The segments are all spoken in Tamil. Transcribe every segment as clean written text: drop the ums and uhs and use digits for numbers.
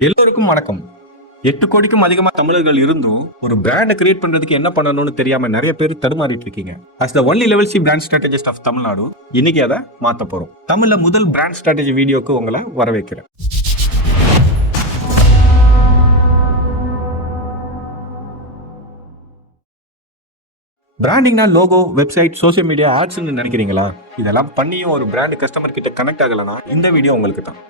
எல்லோருக்கும் வணக்கம். 8 கோடிக்கும் அதிகமா தமிழர்கள் இருந்தும் ஒரு பிராண்டை கிரியேட் பண்றதுக்கு என்ன பண்ணணும்னு தெரியாம நிறைய பேர் தடுமாறிட்டு இருக்கீங்க. As the only level C brand strategist of Tamil Nadu இன்னைக்கு அதை மாத்த போறோம். தமிழ்ல முதல் பிராண்ட் ஸ்ட்ராட்டஜி வீடியோக்கு உங்களை வரவேற்கிறேன். பிராண்டிங்னா லோகோ, வெப்சைட், சோசியல் மீடியா, ஆட்ஸ்ன்னு நினைக்கிறீங்களா? இதெல்லாம் பண்ணியும் ஒரு பிராண்ட் கஸ்டமர் கிட்ட கனெக்ட் ஆகலனா இந்த வீடியோ உங்களுக்கு தான்.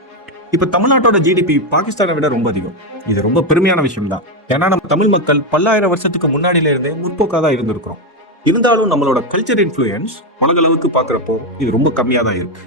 இப்ப தமிழ்நாட்டோட ஜிடிபி பாகிஸ்தானை விட ரொம்ப அதிகம். இது ரொம்ப பெருமையான விஷயம் தான். ஏன்னா நம்ம தமிழ் மக்கள் பல்லாயிரம் வருஷத்துக்கு முன்னாடியில இருந்தே முற்போக்கா தான் இருந்திருக்கிறோம். இருந்தாலும் நம்மளோட கல்ச்சர் இன்ஃப்ளூயன்ஸ் உலக அளவுக்கு பாக்குறப்போ இது ரொம்ப கம்மியா தான் இருக்கு.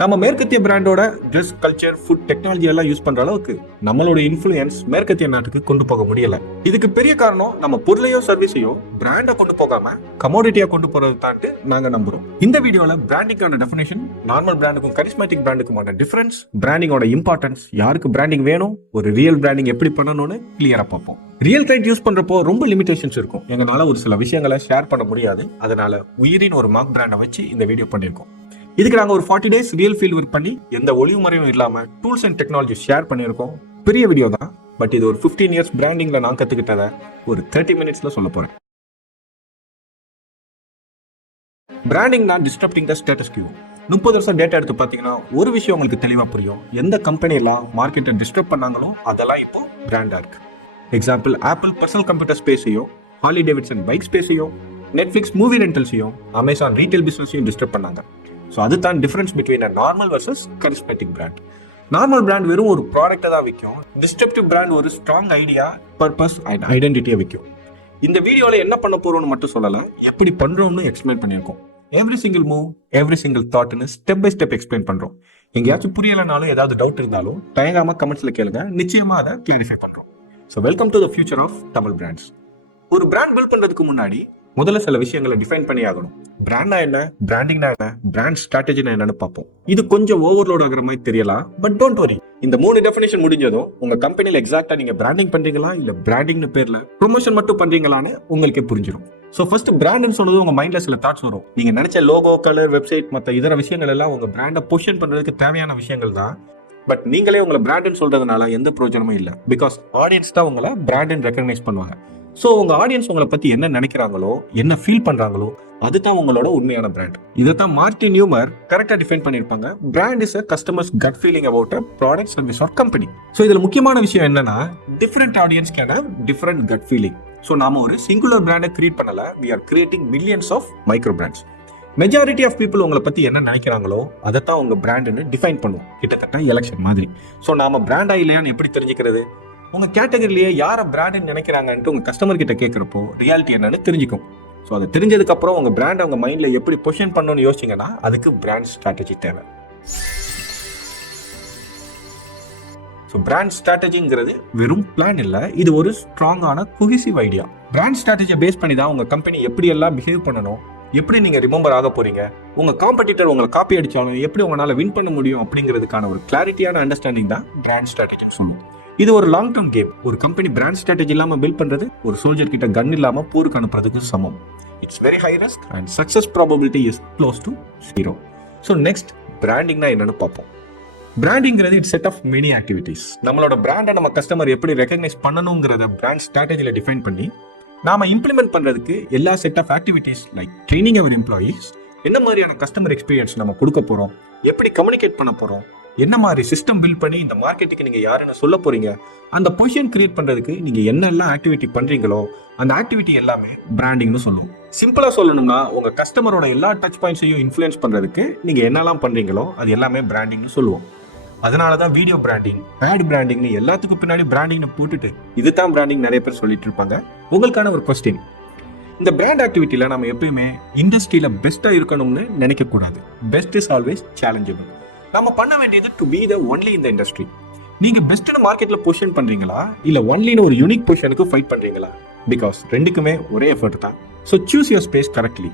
நம்ம மேற்கத்திய பிராண்டோட ட்ரெஸ், கல்ச்சர், ஃபுட், டெக்னாலஜி எல்லாம் யூஸ் பண்ற அளவுக்கு நம்மளோட இன்ஃப்ளூயன்ஸ் மேற்கத்திய நாட்டுக்கு கொண்டு போக முடியல. இதுக்கு பெரிய காரணம் நம்ம பொருளையோ சர்வீஸையோ பிராண்டை கொண்டு போகாம கமோடிட்டியா கொண்டு போறது தான்ட்டு நாங்க நம்புறோம். இந்த வீடியோல பிராண்டிங்கான டெஃபினேஷன், நார்மல் பிராண்டுக்கும் கரிஸ்மேட்டிக் பிராண்டுக்குமான டிஃபரன்ஸ், பிராண்டிங்கோட இம்பார்ட்டன்ஸ், யாருக்கு பிராண்டிங் வேணும், ஒரு ரியல் பிராண்டிங் எப்படி பண்ணணும்னு கிளியரா பார்ப்போம். ரியல் கிளைண்ட் யூஸ் பண்றப்போ ரொம்ப லிமிடேஷன்ஸ் இருக்கும். எங்களால ஒரு சில விஷயங்களை ஷேர் பண்ண முடியாது. அதனால உயிரின் ஒரு மார்க் பிராண்டை வச்சு இந்த வீடியோ பண்ணிருக்கோம். இதுக்கு நாங்க ஒரு 40 days ரியல் ஃபீல்ட் ஒர்க் பண்ணி எந்த ஒளிவு முறையும் இல்லாம டூல்ஸ் அண்ட் டெக்னாலஜி ஷேர் பண்ணியிருக்கோம். பெரிய வீடியோ தான், பட் இது ஒரு 15 years பிராண்டிங்ல நான் கத்துக்கிட்டதை ஒரு 30 minutesல சொல்ல போறேன். பிராண்டிங்னா டிஸ்டர்பிங் த ஸ்டேட்டஸ் கியூ. 30 வருஷம் டேட்டா எடுத்து பார்த்தீங்கன்னா ஒரு விஷயம் உங்களுக்கு தெளிவா புரியும். எந்த கம்பெனி எல்லாம் மார்க்கெட்டை டிஸ்டர்ப் பண்ணாங்களோ அதெல்லாம் இப்போ பிராண்டா இருக்கு. எக்ஸாம்பிள், ஆப்பிள் பர்சனல் கம்ப்யூட்டர் ஸ்பேஸையும், ஹார்லி டேவிட்சன் பைக் ஸ்பேஸையும், நெட்ஃபிளிக்ஸ் மூவி ரெண்டல்ஸையும், அமேசான் ரீட்டைல் பிசினஸையும் டிஸ்டர்ப் பண்ணாங்க. ஸோ அதுதான் difference between a normal versus charismatic brand. Normal brand வெறும் ஒரு ப்ராடக்ட்டை தான் விற்கும். டிஸ்டர்ப்டிவ் பிராண்ட் ஒரு ஸ்ட்ராங் ஐடியா, பர்பஸ் அண்ட் ஐடென்டிட்டியை விற்கும். இந்த வீடியோவில் என்ன பண்ண போறோம்னு மட்டும் சொல்லலை, எப்படி பண்றோம்னு எக்ஸ்பிளைன் பண்ணியிருக்கோம். Every single move, every single தாட்னு ஸ்டெப் பை ஸ்டெப் எக்ஸ்பிளைன் பண்றோம். எங்கேயாச்சும் புரியலைனாலும் ஏதாவது டவுட் இருந்தாலும் தயங்காம கமெண்ட்ஸ்ல கேளுங்க, நிச்சயமா அதை கிளாரிஃபை பண்றோம். So welcome to the future of Tamil brands. ஒரு பிராண்ட் பில்ட் பண்றதுக்கு முன்னாடி முதல்ல சில விஷயங்களை டிஃபைன் பண்ணி ஆகணும். பிராண்ட்னா என்ன, பிராண்டிங்னா என்ன, பிராண்ட் ஸ்ட்ராட்டஜினா என்னன்னு பார்ப்போம். இது கொஞ்சம் ஓவர்லோட் ஆகிற மாதிரி தெரியலாம், பட் டோன்ட் வரி. இந்த 3 டெஃபினேஷன் முடிஞ்சதும் உங்க கம்பெனில எக்ஸாக்டா நீங்க பிராண்டிங் பண்றீங்களா இல்ல பிராண்டிங்னு பேர்ல ப்ரொமோஷன் மட்டும் பண்றீங்களான்னு உங்களுக்கே புரிஞ்சிடும். ஸோ ஃபர்ஸ்ட் பிராண்ட்னு சொன்னது உங்க மைண்ட்ல சில தாட்ஸ் வரும். நீங்க நினைச்ச லோகோ, கலர், வெப்சைட், மற்ற இதர விஷயங்கள் எல்லாம் உங்க பிராண்டை பொசிஷன் பண்றதுக்கு தேவையான விஷயங்கள் தான். பட் நீங்களே உங்களை பிராண்ட்னு சொல்றதுனால எந்த பிரயோஜனமும் இல்லை. பிகாஸ் ஆடியன்ஸ் தான் உங்களை பிராண்ட் ரெகக்னைஸ் பண்ணுவாங்க. ஸோ உங்க ஆடியன்ஸ் உங்களை பத்தி என்ன நினைக்கிறாங்களோ, என்ன ஃபீல் பண்றாங்களோ, அதுதான் உங்களோட உண்மையான பிராண்ட். இதைத்தான் மார்ட்டின் நியூமர் கரெக்டா டிஃபைன் பண்ணிருப்பாங்க. Brand is a customer's gut feeling about a product, service or company. So இதுல முக்கியமான விஷயம் என்னன்னா, different audience can have different cut feeling. So நாம ஒரு சிங்குலர் பிராண்டை கிரியேட் பண்ணல, we are creating millions of micro brands. Majority of people உங்களை பத்தி என்ன நினைக்கிறாங்களோ அதைத்தான் உங்க பிராண்ட்னு டிஃபைன் பண்ணுவோம். கிட்டத்தட்ட எலெக்ஷன் மாதிரி. ஸோ நாம பிராண்டா இல்லையான்னு எப்படி தெரிஞ்சுக்கிறது? உங்க கேட்டகரியிலேயே யார பிராண்ட் நினைக்கிறாங்கன்ட்டு உங்க கஸ்டமர் கிட்ட கேட்கறப்போ ரியாலிட்டி என்னன்னு தெரிஞ்சுக்கும். ஸோ அதை தெரிஞ்சதுக்கு அப்புறம் உங்க பிராண்ட் உங்க மைண்ட்ல எப்படி பொசிஷன் பண்ணணும்னு யோசிச்சீங்கன்னா அதுக்கு பிராண்ட் ஸ்ட்ராட்டஜி தேவை. ஸோ பிராண்ட் ஸ்ட்ராட்டஜிங்கிறது வெறும் பிளான் இல்லை, இது ஒரு ஸ்ட்ராங்கான கொஹெசிவ் ஐடியா. பிராண்ட் ஸ்ட்ராட்டஜியை பேஸ் பண்ணி தான் உங்க கம்பெனி எப்படி எல்லாம் பிஹேவ் பண்ணணும், எப்படி நீங்க ரிமெம்பர் ஆக போறீங்க, உங்க காம்படிட்டர் உங்களை காப்பி அடிச்சாலும் எப்படி உங்களால வின் பண்ண முடியும் அப்படிங்கிறதுக்கான ஒரு கிளாரிட்டியான அண்டர்ஸ்டாண்டிங் தான் பிராண்ட் ஸ்ட்ராட்டஜின்னு சொல்லுவோம். இது ஒரு லாங் டர்ம் கேம். ஒரு கம்பெனி பிராண்ட் ஸ்ட்ராட்டஜி இல்லாம பில்ட் பண்றது ஒரு சோல்ஜர் கிட்ட கன் இல்லாம போருக்கு அனுப்புறதுக்கு சமம். It's very high risk and success probability is close to 0. So next, பிராண்டிங்னா என்னன்னு பார்ப்போம். பிராண்டிங்கிறது it's set of many activities. நம்மளோட பிராண்டை நம்ம கஸ்டமர் எப்படி ரெகக்னைஸ் பண்ணணுங்கிறத பிராண்ட் ஸ்ட்ராட்டஜில டிஃபைன் பண்ணி நாம இம்ப்ளிமெண்ட் பண்றதுக்கு எல்லா set of activities like training our employees, என்ன மாதிரியான கஸ்டமர் எக்ஸ்பீரியன்ஸ் நம்ம கொடுக்க போறோம், எப்படி கம்யூனிகேட் பண்ண போறோம், என்ன மாதிரி சிஸ்டம் பில்ட் பண்ணி இந்த மார்க்கெட்டுக்கு நீங்க யாருன்னு சொல்ல போறீங்க, அந்த பொசிஷன் கிரியேட் பண்றதுக்கு நீங்க என்னெல்லாம் ஆக்டிவிட்டி பண்றீங்களோ அந்த ஆக்டிவிட்டி எல்லாமே பிராண்டிங்னு சொல்லுவோம். சிம்பிளா சொல்லணும்னா உங்க கஸ்டமரோட எல்லா டச் பாயிண்ட்ஸையும் இன்ஃப்ளூயன்ஸ் பண்றதுக்கு நீங்க என்னெல்லாம் பண்றீங்களோ அது எல்லாமே பிராண்டிங்னு சொல்லுவோம். அதனாலதான் வீடியோ பிராண்டிங், பேட் பிராண்டிங்னு எல்லாத்துக்கும் பின்னாடி பிராண்டிங்னு போட்டுட்டு இதுதான் பிராண்டிங் நிறைய பேர் சொல்லிட்டு இருப்பாங்க. உங்களுக்கான ஒரு கொஸ்டின், இந்த பிராண்ட் ஆக்டிவிட்டியில நம்ம எப்பயுமே இண்டஸ்ட்ரியில பெஸ்டா இருக்கணும்னு நினைக்க கூடாது. Best is always challengeable. நம்ம பண்ண வேண்டியது to be the only in the industry. நீங்க பெஸ்ட்னு மார்க்கெட்ல பொசிஷன் பண்றீங்களா இல்ல ஒன்லின்னு ஒரு யூனிக் பொசிஷனுக்கு ஃபைட் பண்றீங்களா? பிகாஸ் ரெண்டுக்குமே ஒரே எஃபர்ட் தான். So choose your space correctly.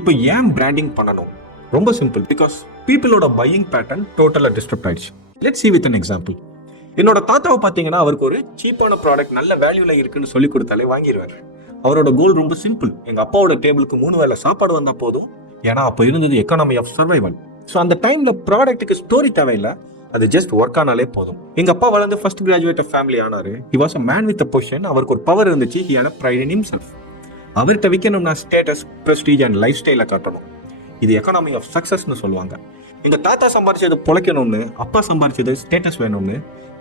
இப்போ ஏன் பிராண்டிங் பண்ணணும்? ரொம்ப சிம்பிள். பிகாஸ் பீப்புளோட பையிங் பேட்டர்ன் டோட்டலா டிஸ்டர்ப் ஆயிடுச்சு. Let's see with an example. என்னோட தாத்தாவை பார்த்தீங்கன்னா அவருக்கு ஒரு சீப்பான ப்ராடக்ட் நல்ல வேல்யூல இருக்குன்னு சொல்லி கொடுத்தாலே வாங்கிடுவாரு. அவரோட கோல் ரொம்ப சிம்பிள். எங்க அப்பாவோட டேபிளுக்கு 3 வேளை சாப்பாடு வந்தா போதும். ஏன்னா அப்போ இருந்தது எக்கானமி ஆஃப் சர்வைவல். ஸோ அந்த டைம்ல ப்ராடக்ட்டுக்கு ஸ்டோரி தேவையில்லை, அது ஜஸ்ட் ஒர்க் ஆனாலே போதும். எங்க அப்பா வளர்ந்து ஃபர்ஸ்ட் கிராஜுவேட் ஃபேமிலி ஆனாரு. He was a man with a position. அவருக்கு ஒரு பவர் இருந்துச்சு. He had a pride in himself. அவர்கிட்ட விற்கணும்னா ஸ்டேட்டஸ், பிரஸ்டீஜ் அண்ட் லைஃப் ஸ்டைலை காட்டணும். இது எக்கனாமி ஆஃப் சக்சஸ்னு சொல்லுவாங்க. எங்க தாத்தா சம்பாரிச்சது பொழைக்கணும்னு, அப்பா சம்பாரிச்சது ஸ்டேட்டஸ் வேணும்னு.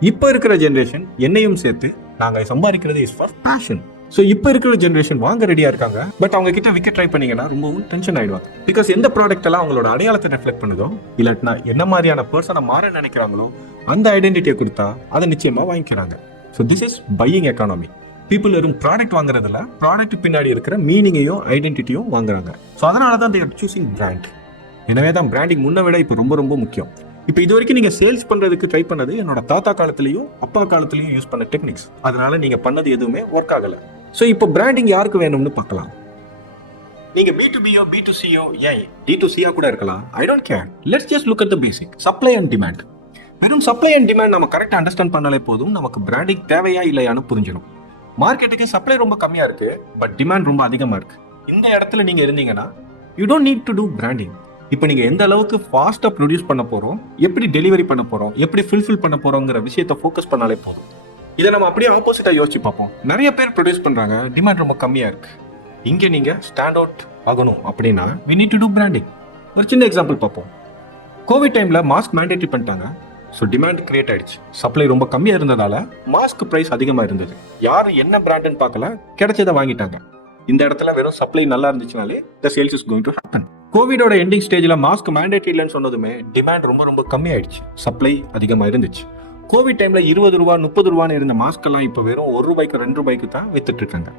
இப்போ இருக்கிற ஜென்ரேஷன் என்னையும் சேர்த்து நாங்க சம்பாதிக்கிறது இஸ் ஃபார் பேஷன். ஸோ இப்போ இருக்கிற ஜென்ரேஷன் வாங்க ரெடியா இருக்காங்க. பட் அவங்க கிட்ட விற்க ட்ரை பண்ணீங்கன்னா ரொம்பவும் டென்ஷன் ஆயிடுவாங்க. பிகாஸ் எந்த ப்ராடக்ட் எல்லாம் அவங்களோட அடையாளத்தை ரெஃப்ளெக்ட் பண்ணுதோ, இல்லாட்டினா என்ன மாதிரியான பர்சனை மாற நினைக்கிறாங்களோ அந்த ஐடென்டிட்டியை கொடுத்தா அதை நிச்சயமா வாங்கிக்கிறாங்க. So this is buying economy. People வெறும் ப்ராடக்ட் வாங்குறதுல ப்ராடக்ட் பின்னாடி இருக்கிற மீனிங்கையும் ஐடென்டிட்டியும் வாங்குறாங்க. ஸோ அதனால தான் they are choosing brand. எனவே தான் பிராண்டிங் முன்ன விட இப்போ ரொம்ப ரொம்ப முக்கியம். இப்போ இது வரைக்கும் நீங்க சேல்ஸ் பண்றதுக்கு ட்ரை பண்ணது என்னோட தாத்தா காலத்திலயும் அப்பா காலத்திலயும் யூஸ் பண்ண டெக்னிக்ஸ். அதனால நீங்க பண்ணது எதுவுமே ஒர்க் ஆகல. ஸோ இப்போ பிராண்டிங் யாருக்கு வேணும்னு பார்க்கலாம். நீங்க B2Bயோ B2Cயோ ஏன் D2Cயா கூட இருக்கலாம். I don't care. Let's just look at the basic supply and demand. வெறும் சப்ளை அண்ட் டிமாண்ட் நம்ம கரெக்டாக அண்டர்ஸ்டாண்ட் பண்ணாலே போதும், நமக்கு பிராண்டிங் தேவையா இல்லையான்னு புரிஞ்சிடும். மார்க்கெட்டுக்கு சப்ளை ரொம்ப கம்மியா இருக்கு, பட் டிமாண்ட் ரொம்ப அதிகமா இருக்கு. இந்த இடத்துல நீங்க இருந்தீங்கன்னா you don't need to do branding. இப்போ நீங்க எந்த அளவுக்கு ஃபாஸ்டா ப்ரொடியூஸ் பண்ண போறோம், எப்படி டெலிவரி பண்ண போறோம், எப்படி ஃபுல்ஃபில் பண்ண போறோங்கிற விஷயத்தை ஃபோக்கஸ் பண்ணாலே போதும். இதை நம்ம அப்படியே ஆப்போசிட்டா யோசிச்சு பார்ப்போம். நிறைய பேர் ப்ரொடியூஸ் பண்றாங்க, டிமாண்ட் ரொம்ப கம்மியா இருக்கு. இங்க நீங்க ஸ்டாண்ட் அவுட் ஆகணும் அப்படின்னா we need to do branding. ஒரு சின்ன எக்ஸாம்பிள் பார்ப்போம். கோவிட் டைம்ல மாஸ்க் மேண்டேட்டரி பண்ணிட்டாங்க. ஸோ டிமாண்ட் கிரியேட் ஆயிடுச்சு. சப்ளை ரொம்ப கம்மியா இருந்ததால மாஸ்க் பிரைஸ் அதிகமா இருந்தது. யாரும் என்ன பிராண்டுன்னு பார்க்கல, கிடைச்சதை வாங்கிட்டாங்க. இந்த இடத்துல வெறும் சப்ளை நல்லா இருந்துச்சுனாலே the sales is going to happen. கோவிடோட எண்டிங் ஸ்டேஜ்ல மாஸ்க் மேண்டேட்டரி இல்லைன்னு சொன்னதுமே டிமாண்ட் ரொம்ப ரொம்ப கம்மி ஆயிடுச்சு, சப்ளை அதிகமா இருந்துச்சு. கோவிட் டைம்ல 20 ரூபா 30 ரூபான்னு இருந்த மாஸ்க் எல்லாம் இப்போ வெறும் 1 ரூபாய்க்கு 2 ரூபாய்க்கு தான் வித்துட்டு இருக்காங்க.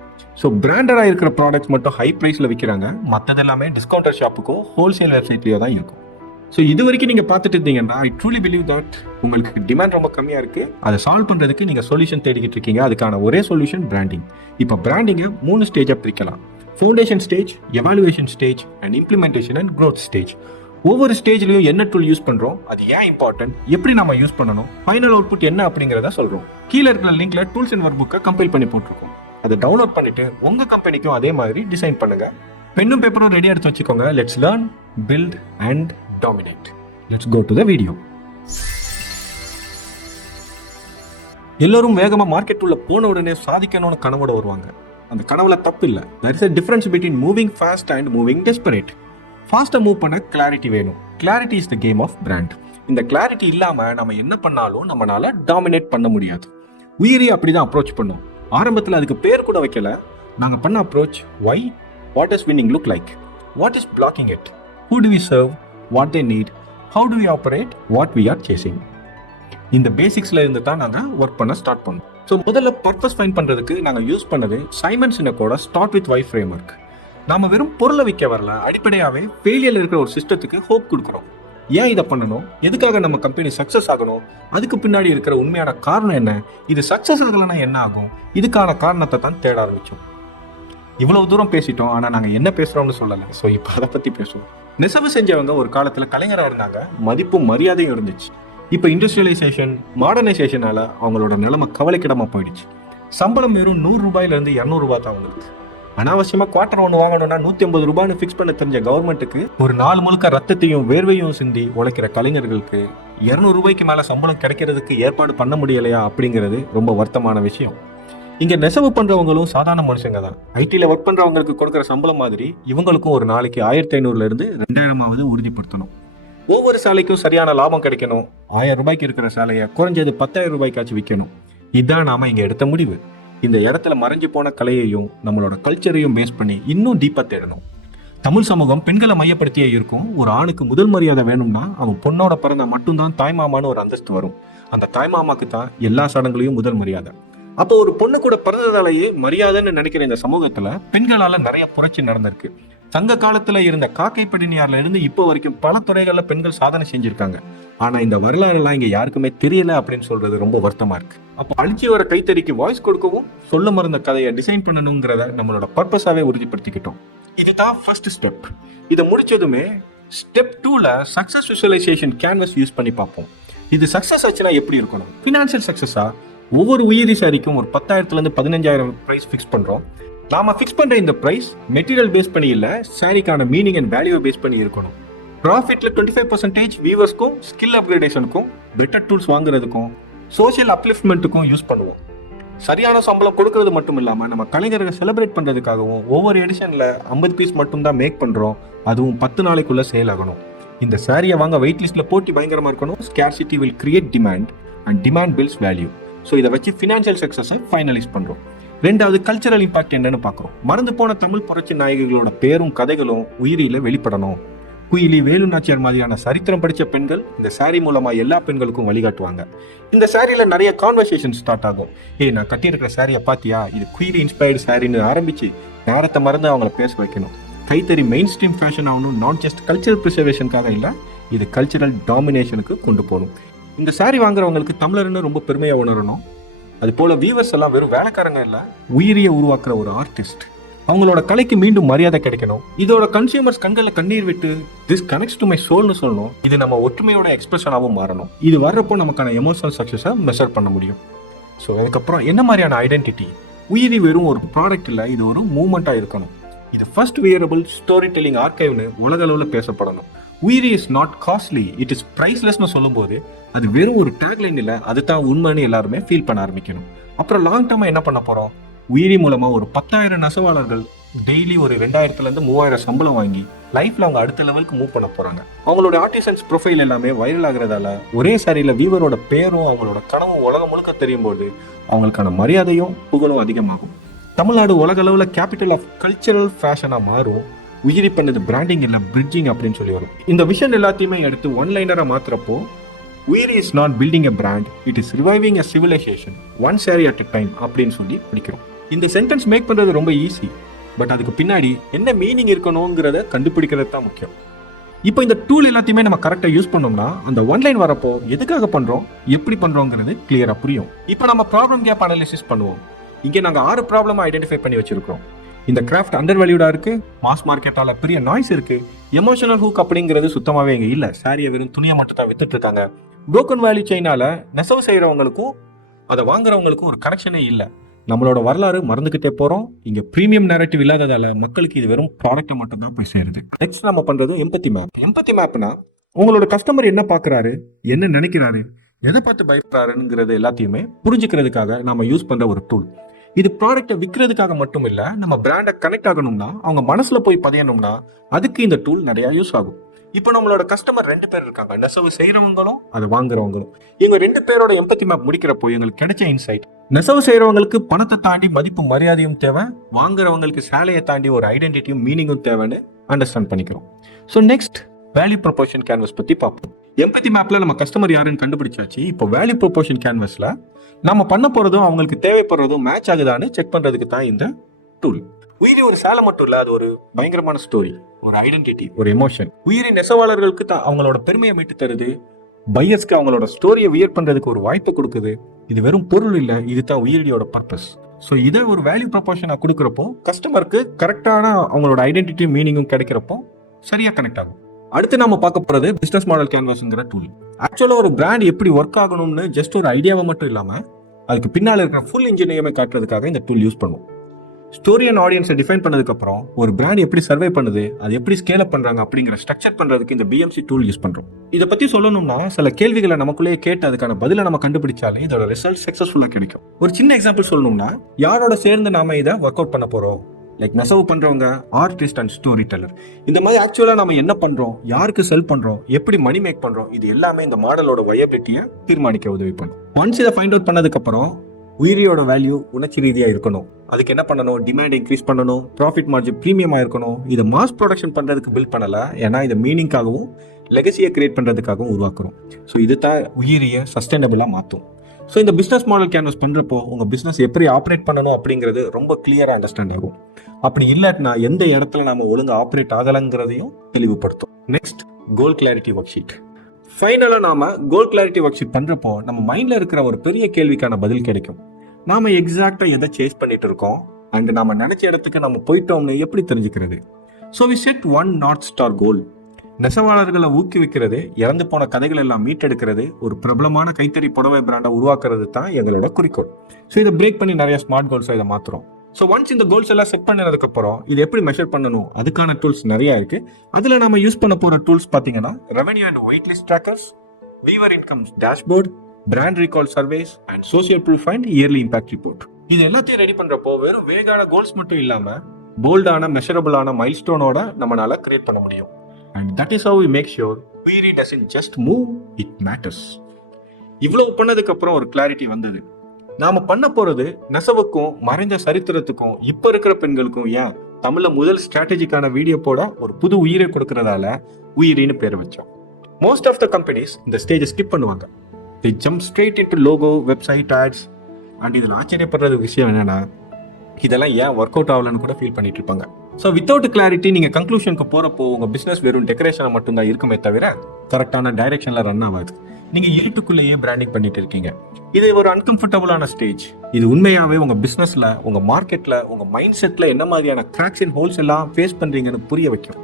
ஸோ பிராண்டடா இருக்கிற ப்ராடக்ட்ஸ் மட்டும் ஹை பிரைஸ்ல விற்கிறாங்க. மற்றது எல்லாமே டிஸ்கவுண்டர் ஷாப்புக்கும் ஹோல்சேல் வெப்சைட்லயோ தான் இருக்கும். ஸோ இது வரைக்கும் நீங்க பார்த்துட்டு இருந்தீங்கன்னா ஐ ட்ரூலி பிலீவ் தட் உங்களுக்கு டிமாண்ட் ரொம்ப கம்மியா இருக்கு. அதை சால்வ் பண்றதுக்கு நீங்க சொல்யூஷன் தேடிக்கிட்டு இருக்கீங்க. அதுக்கான ஒரே சொல்யூஷன் பிராண்டிங். இப்போ பிராண்டிங்கை 3 ஸ்டேஜா பிரிக்கலாம். Foundation stage, evaluation stage and implementation and growth stage. ஒவ்வொரு ஸ்டேஜ்லயும் என்ன டூல் யூஸ் பண்றோம், அது ஏன் இம்பார்ட்டன்ட், எப்படி நம்ம யூஸ் பண்ணணும், ஃபைனல் அவுட்புட் என்ன அப்படிங்கறத சொல்றோம். கீழே இருக்கிற லிங்க்ல டூல்ஸ் அண்ட் ஒர்க் புக்கை கம்பைல் பண்ணி போட்டிருக்கோம். அதை டவுன்லோட் பண்ணிட்டு உங்க கம்பெனிக்கும் அதே மாதிரி டிசைன் பண்ணுங்க. பென்னும் பேப்பரும் ரெடியா எடுத்து வச்சுக்கோங்க. Let's learn, build and dominate. Let's go to the video. எல்லாரும் வேகமா மார்க்கெட் உள்ள போன உடனே சாதிக்கணும்னு கனவோட வருவாங்க. அந்த கனவுல தப்பு இல்லை. there is a difference between moving fast and moving desperate. ஃபாஸ்ட்டாக மூவ் பண்ண கிளாரிட்டி வேணும். Clarity is the game of brand. இந்த கிளாரிட்டி இல்லாமல் நம்ம என்ன பண்ணாலும் நம்மளால டாமினேட் பண்ண முடியாது. உயிரி அப்படிதான் அப்ரோச் பண்ணும். ஆரம்பத்தில் அதுக்கு பேர் கூட வைக்கல. நாங்கள் பண்ண approach why, what is winning look like, what is blocking it, who do we serve, what they need, how do we operate, what we are chasing. இந்த பேசிக்ஸ்ல இருந்து தான் நாங்கள் ஒர்க் பண்ண ஸ்டார்ட் பண்ணோம். ஸோ முதல்ல பர்பஸ் ஃபைண்ட் பண்ணுறதுக்கு நாங்கள் யூஸ் பண்ணது சைமன் சினக்கோட start with why framework. நாம வெறும் பொருளை விற்க வரல, அடிப்படையாவே ஃபெயிலியர்ல இருக்கிற ஒரு சிஸ்டத்துக்கு ஹோப் கொடுக்குறோம். ஏன் இதை பண்ணணும், எதுக்காக நம்ம கம்பெனி சக்சஸ் ஆகணும், அதுக்கு பின்னாடி இருக்கிற உண்மையான காரணம் என்ன, இது சக்சஸ் ஆகலைன்னா என்ன ஆகும், இதுக்கான காரணத்தை தான் தேட ஆரம்பிச்சோம். இவ்வளவு தூரம் பேசிட்டோம், ஆனா நாங்க என்ன பேசுறோம்னு சொல்லல. ஸோ இப்போ அதை பத்தி பேசுவோம். நெசவு செஞ்சவங்க ஒரு காலத்துல கலைஞராக இருந்தாங்க, மதிப்பும் மரியாதையும் இருந்துச்சு. இப்போ இண்டஸ்ட்ரியலைசேஷன், மாடர்னைசேஷனால அவங்களோட நிலைமை கவலைக்கிடமா போயிடுச்சு. சம்பளம் வெறும் 100 ரூபாயிலிருந்து 200 ரூபாய் தான் உங்களுக்கு. அனாவசியமா குவார்டர் ஒன்று வாங்கணும்னா 150 ரூபான்னு ஃபிக்ஸ் பண்ண தெரிஞ்ச கவர்மெண்ட்டுக்கு ஒரு நாள் முழுக்க ரத்தத்தையும் வேர்வையும் சிந்தி உழைக்கிற கலைஞர்களுக்கு 200 ரூபாய்க்கு மேல சம்பளம் கிடைக்கிறதுக்கு ஏற்பாடு பண்ண முடியலையா அப்படிங்கிறது ரொம்ப வருத்தமான விஷயம். இங்க நெசவு பண்றவங்களும் சாதாரண மனுஷங்க தான். ஐடில ஒர்க் பண்றவங்களுக்கு கொடுக்குற சம்பளம் மாதிரி இவங்களுக்கும் ஒரு நாளைக்கு 1500 இருந்து 2000 உறுதிப்படுத்தணும். ஒவ்வொரு சாலைக்கும் சரியான லாபம் கிடைக்கணும். 1000 ரூபாய்க்கு இருக்கிற சாலையை குறைஞ்சது 10,000 ரூபாய்க்காச்சும் விற்கணும். இதுதான் நாம இங்க எடுத்த முடிவு. இந்த இடத்துல மறைஞ்சு போன கலையையும் நம்மளோட கல்ச்சரையும் பேஸ் பண்ணி இன்னும் டீப்பா தேடணும். தமிழ் சமூகம் பெண்களை மையப்படுத்தியே இருக்கும். ஒரு ஆணுக்கு முதல் மரியாதை வேணும்னா அவன் பொண்ணோட பிறந்த மட்டும்தான் தாய்மாமான்னு ஒரு அந்தஸ்து வரும். அந்த தாய்மாமாக்கு தான் எல்லா சடங்குலையும் முதல் மரியாதை. அப்போ ஒரு பொண்ணு கூட பிறந்ததாலேயே மரியாதைன்னு நினைக்கிற இந்த சமூகத்துல பெண்களால நிறைய புரட்சி நடந்திருக்கு. சங்க காலத்துல இருந்த காக்கை படினியார்ல இருந்து இப்போ வரைக்கும் பல துறைகள்ல பெண்கள் சாதனை செஞ்சிருக்காங்க. ஆனா இந்த வரலாறு எல்லாம் இங்க யாருக்குமே தெரியல அப்படின்னு சொல்றது ரொம்ப வருத்தமா இருக்கு. அப்போ அழிச்சு வர கைத்தறிக்கு வாய்ஸ் கொடுக்கவும் சொல்ல மறந்த கதையை டிசைன் பண்ணணுங்கிறத நம்மளோட பர்பஸாவே உறுதிப்படுத்திக்கிட்டோம். இதுதான் ஃபர்ஸ்ட் ஸ்டெப். இதை முடிச்சதுமே ஸ்டெப் 2ல சக்சஸ் விசுவலைசேஷன் கேன்வஸ் யூஸ் பண்ணி பார்ப்போம். இது சக்சஸ் ஆச்சுன்னா எப்படி இருக்கணும். ஃபினான்சியல் சக்சஸா ஒவ்வொரு உயிரி சாரிக்கும் ஒரு 10,000 இருந்து 15,000 பிரைஸ் ஃபிக்ஸ் பண்றோம். நாம ஃபிக்ஸ் பண்ற இந்த பிரைஸ் மெட்டீரியல் பேஸ் பண்ணி இல்ல, சாரிக்கான மீனிங் அண்ட் வேல்யூ பேஸ் பண்ணி இருக்கணும். ப்ராஃபிட்ல 25% வீவர்ஸ்க்கும் ஸ்கில் அப்கிரேடேஷனுக்கும் பெட்டர் டூல்ஸ் வாங்குறதுக்கும் சோஷியல் அப்லிஃப்ட்மெண்ட்டுக்கும் யூஸ் பண்ணுவோம். சரியான சம்பளம் கொடுக்கறது மட்டும் இல்லாமல் நம்ம கலைஞர்கள் செலிப்ரேட் பண்ணுறதுக்காகவும் ஒவ்வொரு எடிஷனில் 50 பீஸ் மட்டும்தான் மேக் பண்ணுறோம். அதுவும் 10 நாளைக்குள்ளே சேல் ஆகணும். இந்த சாரியை வாங்க வெயிட் லிஸ்ட்டில் போட்டி பயங்கரமாக இருக்கணும். Scarcity will create demand and demand builds value. So இதை வச்சு ஃபினான்ஷியல் சக்ஸஸை ஃபைனலைஸ் பண்ணுறோம். ரெண்டாவது, கல்ச்சரல் இம்பாக்ட் என்னன்னு பார்க்குறோம். மறந்து போன தமிழ் புரட்சி நாயகிகளோட பேரும் கதைகளும் உயிரியில் வெளிப்படணும். குயிலி, வேலு நாச்சியார் மாதிரியான சரித்திரம் படித்த பெண்கள் இந்த சாரி மூலமா எல்லா பெண்களுக்கும் வழிகாட்டுவாங்க. இந்த சாரியில நிறைய கான்வர்சேஷன் ஸ்டார்ட் ஆகும். நான் கட்டியிருக்கிற சாரியை பாத்தியா, இது குயிலி இன்ஸ்பயர்டு சாரின்னு ஆரம்பிச்சு நேரத்தை மறந்து அவங்கள பேச வைக்கணும். கைத்தறி மெயின் ஸ்ட்ரீம் ஃபேஷன் ஆகணும். நாட் ஜஸ்ட் கல்ச்சரல் ப்ரிசர்வேஷனுக்காக இல்லை, இது கல்ச்சரல் டாமினேஷனுக்கு கொண்டு போகணும். இந்த சாரி வாங்குறவங்களுக்கு தமிழர்னு ரொம்ப பெருமையா உணரணும். அது போல வீவர்ஸ் எல்லாம் வெறும் வேலைக்காரங்க இல்லை, உயிரியை உருவாக்குற ஒரு ஆர்டிஸ்ட். அவங்களோட கலைக்கு மீண்டும் மரியாதை கிடைக்கணும். இதோட கன்சியூமர்ஸ் கண்களில் கண்ணீர் விட்டு திஸ் கனெக்ட்ஸ் டு மை சோல்னு சொல்லணும். இது நம்ம ஒற்றுமையோட எக்ஸ்பிரஷனாகவும் மாறணும். இது வர்றப்போ நமக்கான எமோஷனல் சக்ஸஸை மெஷர் பண்ண முடியும். ஸோ அதுக்கப்புறம் என்ன மாதிரியான ஐடென்டிட்டி? உயிரி வெறும் ஒரு ப்ராடக்ட் இல்லை, இது ஒரு மூவ்மெண்ட்டாக இருக்கணும். இது ஃபர்ஸ்ட் வியரபிள் ஸ்டோரி டெல்லிங் ஆர்கைவ்னு உலக அளவில் பேசப்படணும். Uyiri is not costly, it is ப்ரைஸ்லெஸ்னு சொல்லும்போது அது வெறும் ஒரு டேக்லைன் இல்லை, அதுதான் உண்மைன்னு எல்லாருமே ஃபீல் பண்ண ஆரம்பிக்கணும். அப்புறம் லாங் டர்மாக என்ன பண்ண போகிறோம்? உயிரி மூலமா ஒரு 10,000 நெசவாளர்கள் டெய்லி ஒரு 2,000 to 3,000 சம்பளம் வாங்கி லைஃப்ல அவங்க அடுத்த லெவலுக்கு மூவ் பண்ண போறாங்க. அவங்களோட ஆர்டிசன்ஸ் ப்ரொஃபைல் எல்லாமே வைரல் ஆகுறதால ஒரே சாரியில வீவரோட பேரும் அவங்களோட கனவும் உலகம் முழுக்க தெரியும் போது அவங்களுக்கான மரியாதையும் புகழும் அதிகமாகும். தமிழ்நாடு உலக அளவுல கேபிட்டல் ஆஃப் கல்ச்சரல் ஃபேஷனா மாறும். உயிரி பண்ணது பிராண்டிங் இல்லை, பிரிட்ஜிங் அப்படின்னு சொல்லி வரும். இந்த விஷன் எல்லாத்தையுமே எடுத்து ஒன்லைனரா மாத்துறப்போ Uyiri is not building a brand, it is reviving a civilization, one sari at a time அப்படின்னு சொல்லி படிக்கிறோம். இந்த சென்டென்ஸ் மேக் பண்றது ரொம்ப ஈஸி, பட் அதுக்கு பின்னாடி என்ன மீனிங் இருக்கணுங்கிறத கண்டுபிடிக்கிறது தான் முக்கியம். இப்போ இந்த டூல் எல்லாத்தையுமே நம்ம கரெக்டாக யூஸ் பண்ணோம்னா அந்த ஒன்லைன் வரப்போ எதுக்காக பண்றோம், எப்படி பண்றோங்கிறது கிளியரா புரியும். இப்போ நம்ம ப்ராப்ளம் கேப் அனாலிசிஸ் பண்ணுவோம். இங்கே நாங்கள் 6 ப்ராப்ளம் ஐடென்டிஃபை பண்ணி வச்சிருக்கோம். இந்த கிராஃப்ட் அண்டர் வேல்யூடா இருக்கு, மாஸ் மார்க்கெட்டால பெரிய நாய்ஸ் இருக்கு, எமோஷனல் ஹூக் அப்படிங்கிறது சுத்தமாவே இங்க இல்ல, சாரியை வெறும் துணியை மட்டும் தான் வித்துட்டு இருக்காங்க, புரோக்கன் வேல்யூ செயினால நெசவு செய்யறவங்களுக்கும் அதை வாங்குறவங்களுக்கும் ஒரு கனெக்ஷனே இல்லை, நம்மளோட வரலாறு மறந்துகிட்டே போறோம், இங்க பிரீமியம் நேரட்டிவ் இல்லாததால மக்களுக்கு இது வெறும் ப்ராடக்ட் மட்டும் தான் போய் சேருது. நெக்ஸ்ட் நம்ம பண்றது எம்பத்தி மேப். எம்பத்தி மேப்னா உங்களோட கஸ்டமர் என்ன பாக்குறாரு, என்ன நினைக்கிறாரு, எதை பார்த்து பயப்படுறாருங்கிறது எல்லாத்தையுமே புரிஞ்சுக்கிறதுக்காக நாம யூஸ் பண்ற ஒரு டூல். இது ப்ராடக்ட்டை விற்கிறதுக்காக மட்டும் இல்ல, நம்ம பிராண்டை கனெக்ட் ஆகணும்னா, அவங்க மனசுல போய் பதியணும்னா அதுக்கு இந்த டூல் நிறைய யூஸ் ஆகும். இப்போ நம்மளோட கஸ்டமர் 2 பேர் இருக்காங்க, நெசவு செய்யறவங்களும் அதை வாங்குறவங்களும். இவங்க 2 பேரோட எம்பத்தி மேப் முடிக்கிறப்போ எங்களுக்கு கிடைச்ச இன்சைட், நெசவு செய்யறவங்களுக்கு பணத்தை தாண்டி மதிப்பு மரியாதையும் தேவை, வாங்குறவங்களுக்கு சேலையை தாண்டி ஒரு ஐடென்டிட்டியும் மீனிங்கும் தேவைன்னு அண்டர்ஸ்டாண்ட் பண்ணிக்கிறோம். So next value proportion canvas பத்தி பார்ப்போம். எம்பத்தி மேப்ல நம்ம கஸ்டமர் யாருன்னு கண்டுபிடிச்சாச்சு. இப்போ வேல்யூ ப்ரொபோர்ஷன் கேன்வஸ்ல நம்ம பண்ண போறதும் அவங்களுக்கு தேவைப்படுறதும் மேட்ச் ஆகுதான்னு செக் பண்றதுக்கு தான் இந்த டூல். உயிரி ஒரு சேலை மட்டும் இல்ல, அது ஒரு பயங்கரமான ஸ்டோரி, ஒரு ஐடென்டிட்டி, ஒரு எமோஷன். உயிரி நெசவாளர்களுக்கு தான் அவங்களோட பெருமையை மீட்டு தருது, பையர்ஸ்க்கு அவங்களோட ஸ்டோரியை வியர் பண்றதுக்கு ஒரு வாய்ப்பு கொடுக்குது. இது வெறும் பொருள் இல்ல, இதுதான் உயிரியோட பர்பஸ். ஸோ இதை ஒரு வேல்யூ ப்ரொபோர்ஷனா கொடுக்குறப்போ கஸ்டமருக்கு கரெக்டான அவங்களோட ஐடென்டிட்டி மீனிங்கும் கிடைக்கிறப்போ சரியா கனெக்ட் ஆகும். அடுத்து நம்ம பார்க்க போறது பிசினஸ் மாடல் கேன்வாஸ்ங்கிற டூல். ஆக்சுவலா ஒரு பிராண்ட் எப்படி ஒர்க் ஆகணும்னு ஜஸ்ட் ஒரு ஐடியாவை மட்டும் இல்லாம அதுக்கு பின்னால இருக்கிற ஃபுல் இன்ஜினியரிங்கை காட்டுறதுக்காக இந்த டூல் யூஸ் பண்ணுவோம். ஸ்டோரி அண்ட் ஆடியன்ஸை டிஃபைன் பண்ணதுக்கு அப்புறம் ஒரு பிராண்ட் எப்படி சர்வே பண்ணுது, அது எப்படி ஸ்கேல் அப் பண்றாங்க அப்படிங்கிற ஸ்ட்ரக்சர் பண்றதுக்கு இந்த பிஎம்சி டூல் யூஸ் பண்றோம். இதை பத்தி சொல்லணும்னா சில கேள்விகளை நமக்குள்ளேயே கேட்டு அதுக்கான பதிலை நம்ம கண்டுபிடிச்சாலே இதோட ரிசல்ட் சக்சஸ்ஃபுல்லா கிடைக்கும். ஒரு சின்ன எக்ஸாம்பிள் சொல்லணும்னா, யாரோட சேர்ந்து நாம இதை ஒர்க் அவுட் பண்ண போறோம், லைக் நெசவு பண்றவங்க, ஆர்டிஸ்ட் அண்ட் ஸ்டோரி டெல்லர். இந்த மாதிரி ஆக்சுவலா நம்ம என்ன பண்றோம், யாருக்கு செல் பண்றோம், எப்படி மணி மேக் பண்றோம், இது எல்லாமே இந்த மாடலோட வயபிலிட்டியை தீர்மானிக்க உதவி பண்ணும். ஒன்ஸ் இதை ஃபைண்ட் அவுட் பண்ணதுக்கு அப்புறம் உயிரியோட வேல்யூ உணர்ச்சி ரீதியா இருக்கணும். அதுக்கு என்ன பண்ணணும், டிமாண்ட் இன்க்ரீஸ் பண்ணணும், ப்ராஃபிட் மார்ஜின் ப்ரீமியமா இருக்கணும். இதை மாஸ் ப்ரொடக்ஷன் பண்றதுக்கு பில்ட் பண்ணல, ஏன்னா இதை மீனிங்காகவும் லெகசியை கிரியேட் பண்றதுக்காகவும் உருவாக்குறோம். ஸோ இதுதான் உயிரியை சஸ்டைனபிளா மாற்றும். ஸோ இந்த பிஸ்னஸ் மாடல் கேன்வஸ் பண்றப்போ உங்க பிஸ்னஸ் எப்படி ஆப்ரேட் பண்ணணும் அப்படிங்கிறது ரொம்ப கிளியரா அண்டர்ஸ்டாண்ட் ஆகும். அப்படி இல்லாட்டினா எந்த இடத்துல நாம ஒழுங்கு ஆப்ரேட் ஆகலங்கிறதையும் தெளிவுபடுத்தும். நெக்ஸ்ட், கோல் கிளாரிட்டி ஒர்க் ஷீட். ஃபைனலாக நாம கோல் கிளாரிட்டி ஒர்க் ஷீட் பண்றப்போ நம்ம மைண்ட்ல இருக்கிற ஒரு பெரிய கேள்விக்கான பதில் கிடைக்கும். நாம எக்ஸாக்டா எதை சேஸ் பண்ணிட்டு இருக்கோம் அண்ட் நாம நினைச்ச இடத்துக்கு நம்ம போயிட்டோம்னு எப்படி தெரிஞ்சுக்கிறது. So we set one north star goal. நெசவாளர்களை ஊக்குவிக்கிறது, இறந்து போன கதைகள் எல்லாம் மீட்டெடுக்கிறது, ஒரு பிரபலமான கைத்தறி புடவை பிராண்டை உருவாக்குறது தான் எங்களோட குறிக்கோள். ஸோ இதை பிரேக் பண்ணி நிறைய ஸ்மார்ட் கோல்ஸை இதை மாத்துறோம். ஸோ ஒன்ஸ் இந்த கோல்ஸ் எல்லாம் செட் பண்ணதுக்கு அப்புறம் இது எப்படி மெஷர் பண்ணணும், அதுக்கான டூல்ஸ் நிறைய இருக்கு. அதுல நம்ம யூஸ் பண்ண போற டூல்ஸ் பாத்தீங்கன்னா revenue and wait list trackers, weaver incomes dashboard, brand recall surveys and social proof and early impact report. இது எல்லாத்தையும் ரெடி பண்றப்போ வெறும் வேகான கோல்ஸ் மட்டும் இல்லாம போல்டான மெஷரபிளான மைல்ஸ்டோனோட நம்மளால கிரியேட் பண்ண முடியும். And that is how we make sure Uyiri doesn't just move, it matters. இவ்வளவு பண்ணதுக்கு அப்புறம் ஒரு கிளாரிட்டி வந்தது. நாம பண்ண போறது நெசவுக்கும் மறைந்த சரித்திரத்துக்கும் இப்ப இருக்கிற பெண்களுக்கும் ஏன் தமிழ்ல முதல் ஸ்ட்ராட்டஜிக்கான வீடியோ போட ஒரு புது உயிரை கொடுக்கறதால உயிரின்னு பேர் வச்சோம். மோஸ்ட் ஆஃப் த கம்பெனிஸ் இந்த ஸ்டேஜை ஸ்கிப் பண்ணுவாங்க. They jump straight into logo, website ads. And இதில் ஆச்சரியப்படுறது விஷயம் என்னன்னா இதெல்லாம் ஏன் ஒர்க் அவுட் ஆகலன்னு கூட ஃபீல் பண்ணிட்டு இருப்பாங்க. ஸோ வித்தவுட் கிளாரிட்டி நீங்கள் கன்க்ளூஷனுக்கு போகிறப்போ உங்கள் பிஸ்னஸ் வெறும் டெக்கரேஷனை மட்டும்தான் இருக்குமே தவிர கரெக்டான டைரக்ஷனில் ரன் ஆகாது. நீங்கள் இருட்டுக்குள்ளேயே பிராண்டிங் பண்ணிட்டு இருக்கீங்க. இது ஒரு அன்கம்ஃபர்டபுளான ஸ்டேஜ். இது உண்மையாகவே உங்கள் பிஸ்னஸில், உங்கள் மார்க்கெட்டில், உங்கள் மைண்ட் செட்டில் என்ன மாதிரியான கிராக்ஸ் அண்ட் ஹோல்ஸ் எல்லாம் ஃபேஸ் பண்ணுறீங்கன்னு புரிய வைக்கும்.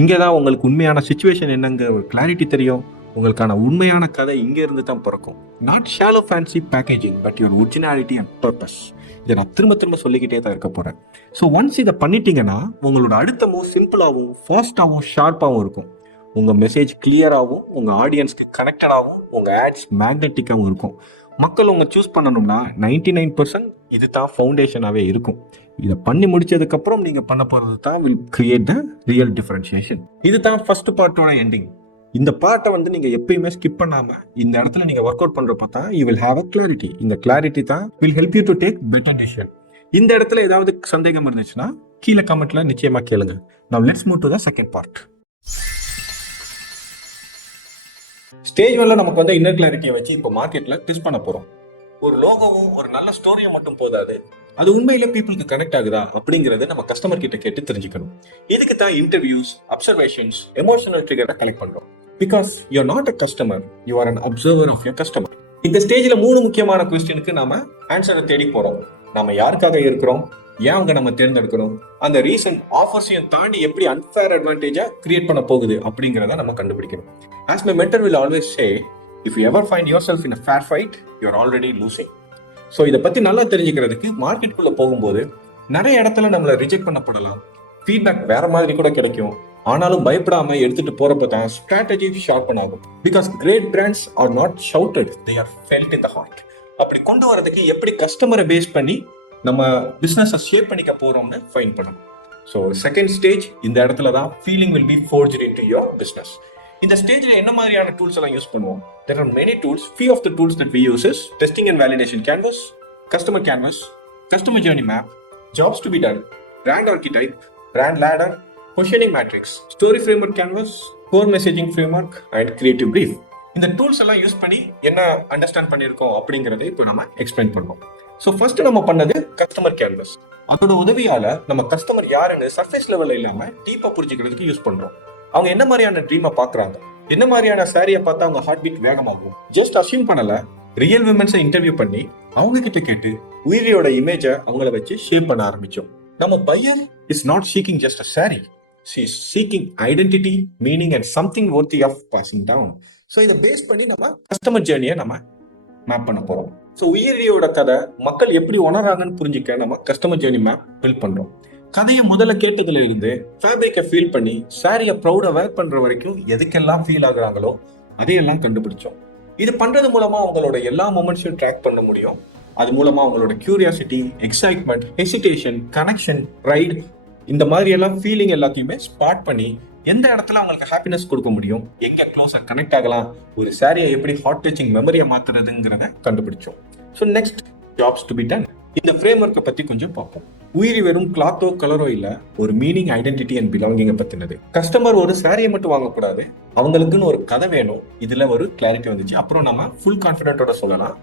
இங்கே தான் உங்களுக்கு உண்மையான சுச்சுவேஷன் என்னங்கிற ஒரு கிளாரிட்டி தெரியும். உங்களுக்கான உண்மையான கதை இங்க இருந்து தான் பிறக்கும். Not shallow fancy packaging but your originality and purpose. இதை நான் திரும்ப திரும்ப சொல்லிக்கிட்டே தான் இருக்க போறேன். ஸோ ஒன்ஸ் இதை பண்ணிட்டீங்கன்னா உங்களோட அடுத்த மூவ் சிம்பிளாகவும் ஃபாஸ்டாகவும் ஷார்ப்பாகவும் இருக்கும். உங்க மெசேஜ் கிளியராகவும், உங்க ஆடியன்ஸ்க்கு கனெக்டடாகவும், உங்க ஆட்ஸ் மேக்னெட்டிக்காகவும் இருக்கும். மக்கள் உங்க சூஸ் பண்ணணும்னா 99% இது தான் ஃபவுண்டேஷனாகவே இருக்கும். இதை பண்ணி முடிச்சதுக்கு அப்புறம் நீங்க பண்ண போறது தான் will create the real differentiation. இது தான் ஃபர்ஸ்ட் பார்ட்டோட எண்டிங். இந்த பார்ட்டை நீங்க எப்பயுமே ஸ்கிப் பண்ணாம இந்த இடத்துல நீங்க ஒர்க் அவுட் பண்றப்ப தான் you will have a clarity. இந்த கிளாரிட்டி தான் will help you to take better decision. இந்த இடத்துல ஏதாவது சந்தேகம் இருந்துச்சுன்னா கீழே கமெண்ட்ல நிச்சயமா கேளுங்க. Now let's move to the second part. Stage 1ல நமக்கு இன்னர் கிளாரிட்டியை வச்சு இப்போ மார்க்கெட்ல டெஸ்ட் பண்ண போறோம். ஒரு லோகோவும் ஒரு நல்ல ஸ்டோரியும் மட்டும் போதாது, அது உண்மையில பீப்புளுக்கு கனெக்ட் ஆகுதா அப்படிங்கறத நம்ம கஸ்டமர் கிட்ட கேட்டு தெரிஞ்சுக்கணும். இதுக்கு தான் இன்டர்வியூஸ், அப்சர்வேஷன்ஸ், எமோஷனல் ட்ரிகரை கலெக்ட் பண்றோம். Because you are not a customer, you are an observer of your customer. இந்த ஸ்டேஜ்ல 3 முக்கியமான கொஸ்டினுக்கு நாம ஆன்சரை தேடி போறோம். நாம யாருக்காக இருக்கிறோம், ஏன் அவங்க நம்ம தேர்ந்தெடுக்கணும், அந்த ரீசன் ஆஃபர்ஸையும் தாண்டி எப்படி அன்ஃபேர் அட்வான்டேஜா கிரியேட் பண்ண போகுது அப்படிங்கறத நம்ம கண்டுபிடிக்கணும். As my mentor will always say, if you ever find yourself in a fair fight, you are already losing. So இதை பத்தி நல்லா தெரிஞ்சுக்கிறதுக்கு மார்க்கெட்டுக்குள்ள போகும்போது நிறைய இடத்துல நம்மளை ரிஜெக்ட் பண்ணப்படலாம், ஃபீட்பேக் வேற மாதிரி கூட கிடைக்கும். ஆனாலும் பயப்படாம எடுத்துட்டு போறப்ப தான் ஸ்ட்ராட்டஜி ஷார்ப் ஆகும். Because great brands are not shouted, they are felt in the heart. அப்படி கொண்டு வரதுக்கு எப்படி கஸ்டமரை பேஸ் பண்ணி நம்ம பிசினஸை ஷேப் பண்ணிக்க போறோம்னு ஃபைன் பண்ணணும். ஸோ செகண்ட் ஸ்டேஜ், இந்த இடத்துல தான் feeling will be forged into your business. இந்த ஸ்டேஜ்ல என்ன மாதிரியான டூல்ஸ் எல்லாம் யூஸ் பண்ணுவோம்? There are many tools. Few of the tools that we use is testing and validation canvas, customer canvas, customer journey map, jobs to be done, brand archetype, brand ladder, positioning matrix, story framework canvas, core messaging framework and creative brief. இந்த டூல்ஸ் எல்லாம் யூஸ் பண்ணி என்ன அண்டர்ஸ்டாண்ட் பண்ணியிருக்கோம் அப்படிங்கறதை இப்போ நம்ம எக்ஸ்பிளைன் பண்ணுவோம். ஸோ ஃபர்ஸ்ட் நம்ம பண்ணது கஸ்டமர் கேன்வஸ். அதோட உதவியால நம்ம கஸ்டமர் யாருன்னு சர்ஃபேஸ் லெவல்ல இல்லாம டீப்பா புரிஞ்சுக்கிறதுக்கு யூஸ் பண்றோம். அவங்க என்ன மாதிரியான ட்ரீமை பாக்குறாங்க, என்ன மாதிரியான சாரியை பார்த்தா அவங்க ஹார்ட் பீட் வேகமாகும். ஜஸ்ட் அசியூம் பண்ணல, ரியல் விமன்ஸை இன்டர்வியூ பண்ணி அவங்க கிட்ட கேட்டு உயிரியோட இமேஜை அவங்கள வச்சு ஷேப் பண்ண ஆரம்பிச்சோம். நம்ம buyer is not seeking just a sari, she is seeking identity, meaning and something worthy of passing down. So இதை பேஸ் பண்ணி நம்ம கஸ்டமர் ஜேர்னியை நம்ம மேப் பண்ண போறோம். ஸோ உயிரியோட கதை மக்கள் எப்படி உணர்றாங்கன்னு புரிஞ்சுக்க நம்ம கஸ்டமர் ஜேர்னி மேப் பில்ட் பண்றோம். கதையை முதல்ல கேட்டதுல இருந்து ஃபேப்ரிக்கை ஃபீல் பண்ணி சாரியை ப்ரௌடா வேர் பண்ற வரைக்கும் எதுக்கெல்லாம் ஃபீல் ஆகுறாங்களோ அதையெல்லாம் கண்டுபிடிச்சோம். இது பண்றது மூலமா அவங்களோட எல்லா மொமெண்ட்ஸையும் ட்ராக் பண்ண முடியும். அது மூலமா அவங்களோட curiosity, excitement, hesitation, connection, pride, இந்த மாதிரி எல்லாம் ஃபீலிங் எல்லாத்தையுமே ஸ்பாட் பண்ணி எந்த இடத்துல அவங்களுக்கு ஹாப்பினஸ் கொடுக்க முடியும், எங்க க்ளோஸா கனெக்ட் ஆகலாம், ஒரு சாரியை எப்படி ஹாட் டச்சிங் மெமரியை மாத்துறதுங்கிறத கண்டுபிடிச்சோம். So next, jobs to be done. இந்த ஃப்ரேம் ஒர்க்கை பத்தி கொஞ்சம் பார்ப்போம். உயிரி வெறும் கிளாத்தோ கலரோ இல்ல, ஒரு மீனிங், ஐடென்டிட்டி அண்ட் பிலாங்கிங்கை பத்தினது. கஸ்டமர் ஒரு சாரியை மட்டும் வாங்கக்கூடாது, அவங்களுக்குன்னு ஒரு கதை வேணும். இதுல ஒரு கிளாரிட்டி வந்துச்சு. அப்புறம் நம்ம ஃபுல் கான்ஃபிடென்ட்டோட சொல்லலாம்,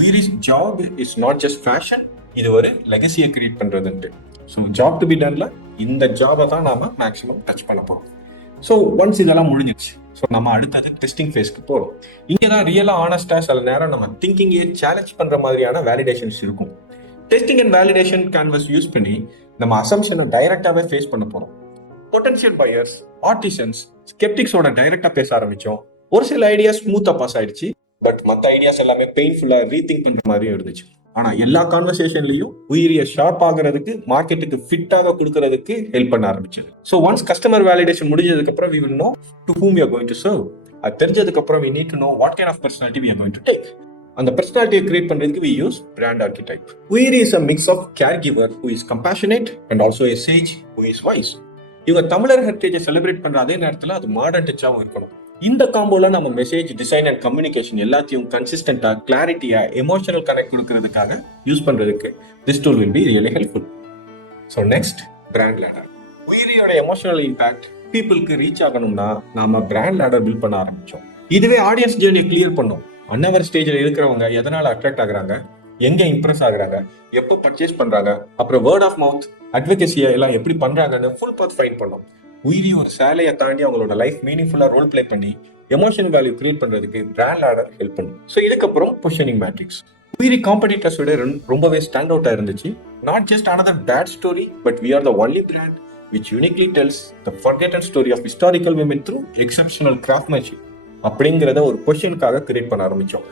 உயிரிஸ் job is not just fashion, இது ஒரு லெகசியை கிரியேட் பண்றதுன்ட்டு. ஸோ ஜாப் டு பி டன்ல இந்த ஜாபை தான் நாம மேக்ஸிமம் டச் பண்ண போறோம். ஸோ ஒன்ஸ் இதெல்லாம் முடிஞ்சிச்சு, ஸோ நம்ம அடுத்தது டெஸ்டிங் ஃபேஸ்க்கு போறோம். இங்கே தான் ரியலா ஆனஸ்டா சில நேரம் நம்ம திங்கிங்கே சேலஞ்ச் பண்ற மாதிரியான வேலிடேஷன்ஸ் இருக்கும். Testing and validation canvas use பண்ணி நம்ம அசம்ஷனை டைரக்டாவே ஃபேஸ் பண்ண போறோம். பொட்டன்ஷியல் பையர்ஸ், ஆர்டிசன்ஸ், ஸ்கெப்டிக்ஸோட டைரக்டா பேச ஆரம்பிச்சோம். ஒரு சில ஐடியாஸ் ஸ்மூத்தா பாஸ் ஆயிடுச்சு, பட் மற்ற ஐடியாஸ் எல்லாமே பெயின்ஃபுல்லா ரீதிங்க் பண்ற மாதிரியும் இருந்துச்சு. ஆனா எல்லா கான்வர்சேஷன்லயும் உயிரிய ஷார்ப் ஆகிறதுக்கு, மார்க்கெட்டுக்கு ஃபிட்டாக கொடுக்கறதுக்கு ஹெல்ப் பண்ண ஆரம்பிச்சது. ஸோ ஒன்ஸ் கஸ்டமர் வேலிடேஷன் முடிஞ்சதுக்கு அப்புறம் we will know to whom we are going to serve. அது தெரிஞ்சதுக்கு அப்புறம் we need to know what kind of personality we are going to take. அந்த பர்சனாலிட்டியை கிரியேட் பண்றதுக்கு we use brand archetype. Uyiri is a mix of caregiver who is compassionate and also a sage who is wise. இவங்க தமிழர் ஹெரிட்டேஜை செலிப்ரேட் பண்ற அதே நேரத்துல அது மாடர்ன் டச்சாவும் இருக்கணும். இந்த காம்போல நம்ம மெசேஜ், டிசைன் அண்ட் கம்யூனிகேஷன் எல்லாத்தையும் கன்சிஸ்டன்டா, கிளாரிட்டியா, எமோஷனல் கனெக்ட் கொடுக்கறதுக்காக யூஸ் பண்றதுக்கு this tool will be really helpful. So next, brand ladder. Uyiriயோட எமோஷனல் இம்பாக்ட் பீப்புளுக்கு ரீச் ஆகணும்னா நாம பிராண்ட் லேடர் பில்ட் பண்ண ஆரம்பிச்சோம். இதுவே ஆடியன்ஸ் ஜேர்னியை கிளியர் பண்ணும். அன்னவர் ஸ்டேஜ்ல இருக்கிறவங்க எதனால அட்ராக்ட் ஆகுறாங்க, எங்க இம்ப்ரெஸ் ஆகுறாங்க, எப்போ பர்ச்சேஸ் பண்றாங்க, அப்புறம் வேர்ட் ஆஃப் மவுத் அட்வொகேசியை எல்லாம் எப்படி பண்றாங்கன்னு ஃபுல் பாத் ஃபைண்ட் பண்ணும். உயிரி ஒரு சேலையை தாண்டி அவங்களோட லைஃப் மீனிங்ஃபுல்லா ரோல் பிளே பண்ணி எமோஷனல் வேல்யூ கிரியேட் பண்றதுக்கு பிராண்ட் லேடர் ஹெல்ப் பண்ணும். ஸோ இதுக்கப்புறம் பொசிஷனிங் மேட்ரிக்ஸ். உயிரி காம்படிட்டர்ஸ் விட ரொம்பவே ஸ்டாண்ட் அவுட்டா இருந்துச்சு. Not just another bad story, but we are the only brand which uniquely tells the forgotten story of historical women through exceptional craftsmanship. அப்படிங்கிறத ஒரு பொசிஷனுக்காக கிரியேட் பண்ண ஆரம்பிச்சோம்.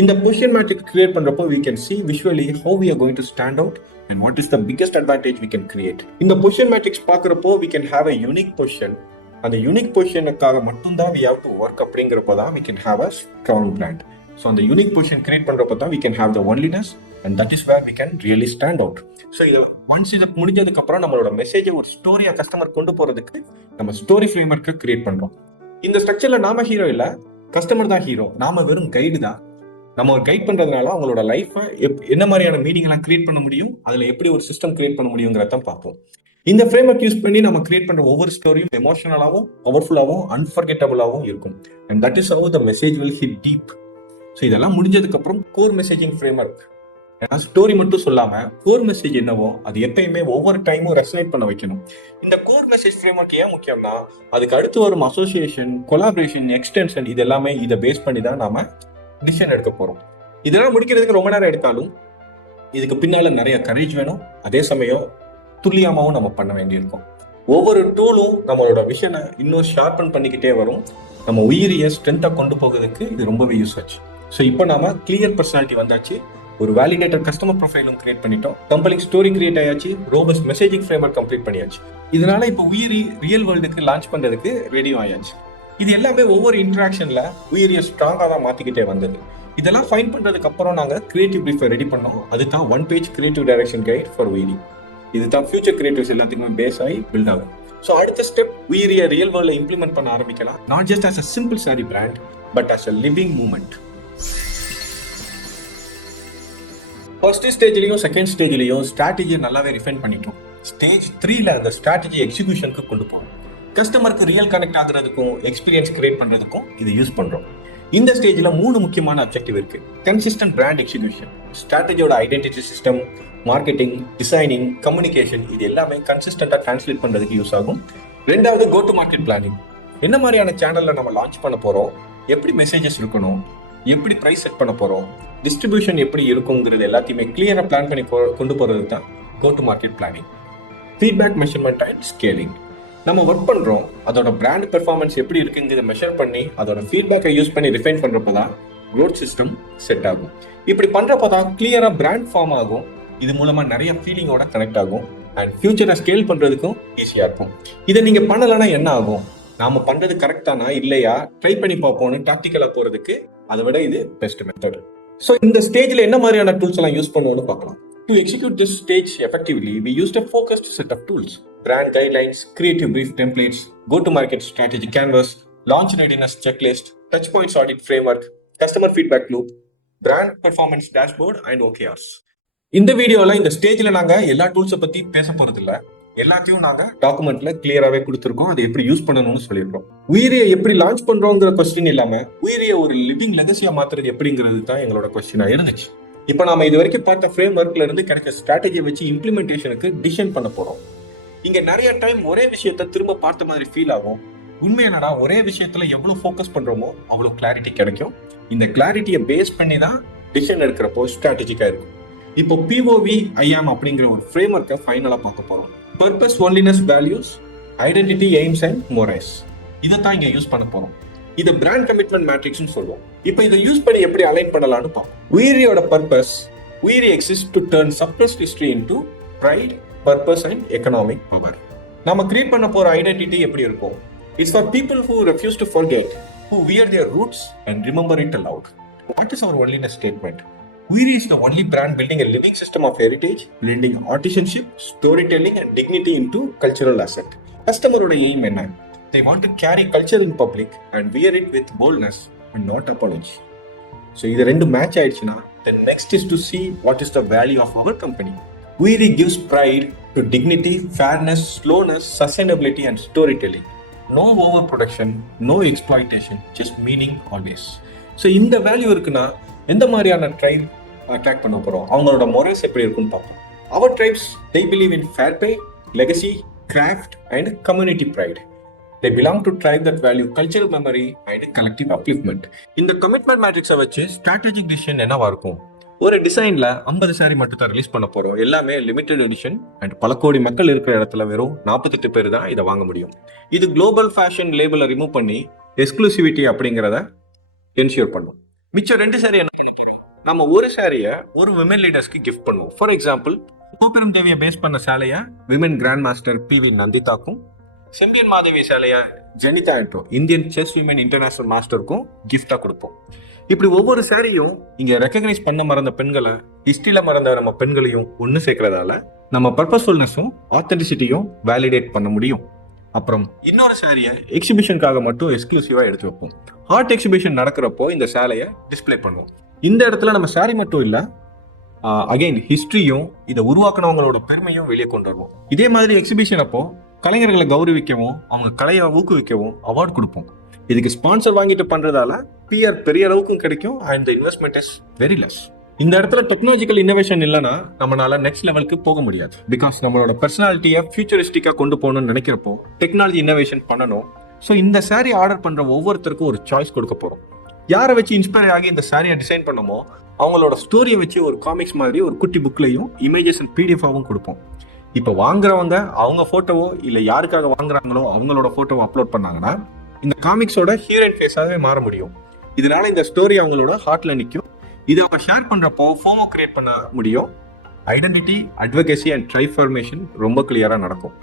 இந்த பொசிஷன் மேட்ரிக்ஸ் கிரியேட் பண்றப்போ we can see visually how we are going to stand out and what is the biggest advantage we can create. இந்த பொசிஷன் மேட்ரிக்ஸ் பார்க்கறப்போ we can have a unique position. அந்த யூனிக் பொசிஷனுக்காக மட்டும்தான் we have to work. அப்படிங்கிறப்போ தான் we can have a strong brand. So அந்த யூனிக் பொசிஷன் கிரியேட் பண்றப்போ தான் we can have the onlyness and that is where we can really stand out. So once இது முடிஞ்சதுக்கு அப்புறம் நம்மளோட மெசேஜை ஒரு ஸ்டோரியா கஸ்டமர் கொண்டு போறதுக்கு நம்ம ஸ்டோரி ஃப்ரேம்வொர்க்கை கிரியேட் பண்றோம். இந்த ஸ்ட்ரக்சர்ல நாம ஹீரோ இல்ல, கஸ்டமர் தான் ஹீரோ. நாம வெறும் கைடு தான். நம்ம ஒரு கைட் பண்றதுனால அவங்களோட லைஃபை என்ன மாதிரியான மீனிங் எல்லாம் கிரியேட் பண்ண முடியும், அதுல எப்படி ஒரு சிஸ்டம் கிரியேட் பண்ண முடியுங்கிறத பார்ப்போம். இந்த ஃப்ரேம்வொர்க் யூஸ் பண்ணி நம்ம கிரியேட் பண்ற ஒவ்வொரு ஸ்டோரியும் எமோஷனலாவும், பவர்ஃபுல்லாவும், அன்ஃபர்கெட்டபிளாவும் இருக்கும். And that is how the message will hit deep. So இதெல்லாம் முடிஞ்சதுக்கு அப்புறம் கோர் மெசேஜிங் ஃப்ரேம்வொர்க். ஏன்னா ஸ்டோரி மட்டும் சொல்லாம கோர் மெசேஜ் என்னவோ அது எப்பயுமே ஒவ்வொரு டைமும் ரெசனேட் பண்ண வைக்கணும். இந்த கோர் மெசேஜ் ஃப்ரேம்வொர்க் ஏன் முக்கியம்னா அதுக்கு அடுத்து வரும் அசோசியேஷன், கொலாபரேஷன், எக்ஸ்டென்ஷன் இது எல்லாமே இதை பேஸ் பண்ணி தான் நாம டிசிஷன் எடுக்க போறோம். இதெல்லாம் முடிக்கிறதுக்கு ரொம்ப நேரம் எடுத்தாலும் இதுக்கு பின்னால நிறைய கரேஜ் வேணும். அதே சமயம் துல்லியமாவும் நம்ம பண்ண வேண்டியிருக்கும். ஒவ்வொரு டூலும் நம்மளோட விஷனை இன்னும் ஷார்பன் பண்ணிக்கிட்டே வரும். நம்ம உயிரிய ஸ்ட்ரென்த்தா கொண்டு போகிறதுக்கு இது ரொம்பவே யூஸ் ஆச்சு. ஸோ இப்போ நாம கிளியர் பர்சனாலிட்டி வந்தாச்சு, ஒரு வேலிடேட்டட் கஸ்டமர் ப்ரொஃபைலும் கிரியேட் பண்ணிட்டோம், கம்பெனி ஸ்டோரி கிரியேட் ஆயாச்சு, ரோபஸ்ட் மெசேஜிங் ஃப்ரேம்வொர்க் கம்ப்ளீட் பண்ணியாச்சு. இதனால இப்போ உயிரி ரியல் வேர்ல்டுக்கு லான்ச் பண்றதுக்கு ரெடியும் ஆயாச்சு. இது எல்லாமே ஒவ்வொரு இன்ட்ராக்ஷன்ல உயிரிய ஸ்ட்ராங்கா தான் மாத்திக்கிட்டே வந்தது. இதெல்லாம் ஃபைன் பண்றதுக்கு அப்புறம் நாங்க கிரியேட்டிவ் பிரீஃபை ரெடி பண்ணோம். அதுதான் 1 page creative direction guide for Uyiri. இதுதான் ஃபியூச்சர் கிரியேட்டிவ்ஸ் எல்லாத்துக்குமே பேஸ் ஆகி பில்ட் ஆகும். ஸோ அடுத்த ஸ்டெப் உயிரிய ரியல் வேர்ல்ட்ல இம்ப்ளிமெண்ட் பண்ண ஆரம்பிக்கலாம். Not just as a simple sari brand but as a living movement. First ஸ்டேஜ்லயும் செகண்ட் ஸ்டேஜ்லயும் ஸ்ட்ராட்டஜியை நல்லாவே ரிஃபைன் பண்ணிட்டோம். ஸ்டேஜ் 3ல அந்த ஸ்ட்ராட்டஜி எக்ஸிகியூஷனுக்கு கொண்டு போகணும். கஸ்டமருக்கு ரியல் கனெக்ட் ஆகுறதுக்கும் எக்ஸ்பீரியன்ஸ் கிரியேட் பண்றதுக்கும் இது யூஸ் பண்றோம். இந்த ஸ்டேஜ்ல 3 முக்கியமான அப்ஜெக்டிவ் இருக்கு. கன்சிஸ்டன்ட் பிராண்ட் எக்ஸிகியூஷன், ஸ்ட்ராட்டஜியோட identity system, marketing, designing, communication இது எல்லாமே கன்சிஸ்டன்டா டிரான்ஸ்லேட் பண்றதுக்கு யூஸ் ஆகும். ரெண்டாவது கோ டு மார்க்கெட் பிளானிங். என்ன மாதிரியான சேனல்ல நம்ம லான்ச் பண்ண போறோம், எப்படி மெசேஜஸ் இருக்கணும், எப்படி பிரைஸ் செட் பண்ண போறோம், டிஸ்ட்ரிபியூஷன் எப்படி இருக்குங்கிறது எல்லாத்தையுமே கிளியரா பிளான் பண்ணி கொண்டு போறது தான் go to market planning. Feedback, measurement and scaling. நம்ம ஒர்க் பண்றோம், அதோட பிராண்ட் பெர்ஃபார்மன்ஸ் எப்படி இருக்குங்கிறத மெஷர் பண்ணி அதோட ஃபீட்பேக்கை யூஸ் பண்ணி ரிஃபைன் பண்றப்பதான் க்ரோத் சிஸ்டம் செட் ஆகும். இப்படி பண்றப்பதான் கிளியரா பிராண்ட் ஃபார்ம் ஆகும். இது மூலமா நிறைய ஃபீலிங்கோட கனெக்ட் ஆகும் அண்ட் ஃபியூச்சரை ஸ்கேல் பண்றதுக்கும் ஈஸியா இருக்கும். இதை நீங்க பண்ணலன்னா என்ன ஆகும், நாம பண்றது கரெக்டானா இல்லையா ட்ரை பண்ணி பார்ப்போம்னு டாக்டிக்கலா போறதுக்கு அதை விட இது பெஸ்ட் மெத்தட். ஸோ இந்த ஸ்டேஜ்ல என்ன மாதிரியான டூல்ஸ் எல்லாம் யூஸ் பண்ணுவோம்னு பார்க்கலாம். To execute this stage effectively, we used a focused set of tools: brand guidelines, creative brief templates, go-to-market strategy canvas, launch readiness checklist, touchpoints audit framework, customer feedback loop, brand performance dashboard, and OKRs. இந்த வீடியோல இந்த ஸ்டேஜ்ல நாங்க எல்லா டூல்ஸை பத்தி பேச போறது இல்ல. எல்லாத்தையும் நாங்க டாக்குமெண்ட்ல கிளியராவே கொடுத்துருக்கோம். அதை எப்படி யூஸ் பண்ணணும்னு சொல்லியிருக்கோம். உயிரியை எப்படி லான்ச் பண்றோங்கிற கொஸ்டின் இல்லாம உயிரியை ஒரு லிவிங் லெகசியா மாத்துறது எப்படிங்கிறது தான் எங்களோட கொஸ்டினா இருந்துச்சு. இப்போ நாம இது வரைக்கும் பார்த்த ஃப்ரேம் ஒர்க்ல இருந்து கிடைக்க ஸ்ட்ராட்டஜியை வச்சு இம்ப்ளிமெண்டேஷனுக்கு டிசைன் பண்ண போறோம். இங்க நிறைய டைம் ஒரே விஷயத்த திரும்ப பார்த்த மாதிரி ஃபீல் ஆகும். உண்மை என்னடா, ஒரே விஷயத்துல எவ்வளவு ஃபோக்கஸ் பண்றோமோ அவ்வளவு கிளாரிட்டி கிடைக்கும். இந்த கிளாரிட்டியை பேஸ் பண்ணி தான் டிசிஷன் எடுக்கிறப்போ ஸ்ட்ராட்டஜிக்கா இருக்கும். இப்போ POV IAM அப்படிங்கிற ஒரு ஃப்ரேம் ஒர்க்கை ஃபைனலா பார்க்க போறோம். Purpose, onlyness, values, identity, aims and morals. இதை தான் இங்க யூஸ் பண்ண போறோம். இதை பிராண்ட் கமிட்மெண்ட் மேட்ரிக்ஸ்னு சொல்லுவோம். இப்போ இதை யூஸ் பண்ணி எப்படி அலைன் பண்ணலாம்னு பார்ப்போம். உயிரியோட purpose: Uyiri exist to turn suppressed history into pride, purpose and economic power. நம்ம கிரியேட் பண்ண போற ஐடென்டிட்டி எப்படி இருக்கும்? It's for people who refuse to forget who wear their roots and remember it aloud. What is our onlyness statement? Uyiri is the only brand building a living system of heritage, blending artisanship, storytelling, and dignity into cultural asset. Customer aim enna? They want to carry culture in public and wear it with boldness and not apology. So இது ரெண்டு மேட்ச் ஆயிடுச்சுன்னா then next is to see what is the value of our company. Uyiri gives pride to dignity, fairness, slowness, sustainability and storytelling. No overproduction, no exploitation, just meaning always. So இந்த வேல்யூ இருக்குன்னா எந்த மாதிரியான ட்ரைப் அட்ராக்ட் பண்ண போறோம், அவங்களோட மொரல்ஸ் எப்படி இருக்குன்னு பார்ப்போம். Our tribes, they believe in fair pay, legacy, craft and community pride. They belong to tribe that value cultural memory and collective upliftment. இந்த கமிட்மெண்ட் மேட்ரிக்ஸை வச்சு ஸ்ட்ராட்டஜிக் டிசிஷன் என்னவா இருக்கும்? ஒரு டிசைன்ல 50 சாரி மட்டும் தான் ரிலீஸ் பண்ண போறோம், எல்லாமே லிமிடெட் எடிஷன் அண்ட் பல கோடி மக்கள் இருக்கிற இடத்துல வெறும் 48 பேர் தான் இதை வாங்க முடியும். இது குளோபல் ஃபேஷன் லேபிளை ரிமூவ் பண்ணி எக்ஸ்க்ளூசிவிட்டி அப்படிங்கிறத என்ஷூர் பண்ணும். மிச்சம் 2 சாரி என்ன நம்ம ஒரு சாரியை ஒரு விமன் லீடர்ஸ்க்கு கிஃப்ட் பண்ணுவோம். ஃபார் எக்ஸாம்பிள், கோபெரும் தேவியை பேஸ் பண்ண சாலையை விமன் கிராண்ட் மாஸ்டர் PV நந்திதாக்கும், செம்பியன் மாதவி சாலையை Jenitha Anto Indian chess women international மாஸ்டருக்கும் கிஃப்டா கொடுப்போம். இப்படி ஒவ்வொரு சாரியும் இங்க ரெக்கக்னைஸ் பண்ண மறந்த பெண்களை, ஹிஸ்டரியில மறந்த நம்ம பெண்களையும் ஒன்னு சேர்க்கறதால நம்ம பர்பஸ்ஃபுல்னஸும் ஆத்தென்டிசிட்டியும் வேலிடேட் பண்ண முடியும். அப்புறம் இன்னொரு சாரியை எக்ஸிபிஷனுக்காக மட்டும் எக்ஸ்க்ளூசிவா எடுத்து வைப்போம். ஆர்ட் எக்ஸிபிஷன் நடக்கிறப்போ இந்த சாலையை டிஸ்பிளே பண்ணுவோம். இந்த இடத்துல நம்ம சாரி மட்டும் இல்ல, அகைன் ஹிஸ்டரியும் இதை உருவாக்குனவங்களோட பெருமையும் வெளியே கொண்டு வருவோம். இதே மாதிரி எக்ஸிபிஷன் அப்போ கலைஞர்களை கௌரவிக்கவும் அவங்க கலையை ஊக்குவிக்கவும் அவார்டு கொடுப்போம். இதுக்கு ஸ்பான்சர் வாங்கிட்டு பண்றதால பிஆர் பெரிய அளவுக்கும் கிடைக்கும் and investment is very less. இந்த இடத்துல டெக்னாலஜிக்கல் இன்னோவேஷன் இல்லைன்னா நம்மளால நெக்ஸ்ட் லெவலுக்கு போக முடியாது. பிகாஸ் நம்மளோட பர்சனாலிட்டியை ஃபியூச்சரிஸ்டிக்கா கொண்டு போகணும்னு நினைக்கிறப்போ டெக்னாலஜி இன்னோவேஷன் பண்ணணும். ஸோ இந்த சாரி ஆர்டர் பண்ற ஒவ்வொருத்தருக்கும் ஒரு சாய்ஸ் கொடுக்க போறோம். யாரை வச்சு இன்ஸ்பயர் ஆகி இந்த சாரியை டிசைன் பண்ணமோ அவங்களோட ஸ்டோரியை வச்சு ஒரு காமிக்ஸ் மாதிரி ஒரு குட்டி புக்லையும் இமேஜஸ் அண்ட் பிடிஎஃபாவும் கொடுப்போம். இப்போ வாங்குறவங்க அவங்க போட்டோவோ இல்ல யாருக்காக வாங்குறாங்களோ அவங்களோட போட்டோவோ அப்லோட் பண்ணாங்கன்னா இந்த காமிக்ஸோட ஹீரோயின் ஃபேஸாவே மாற முடியும். இதனால இந்த ஸ்டோரி அவங்களோட ஹார்ட்ல நிற்கும். இதை அவங்க ஷேர் பண்றப்போ ஃபோமோ கிரியேட் பண்ண முடியும். ஐடென்டிட்டி, அட்வொகேசி அண்ட் ட்ரைஃபர்மேஷன் ரொம்ப கிளியரா நடக்கும்.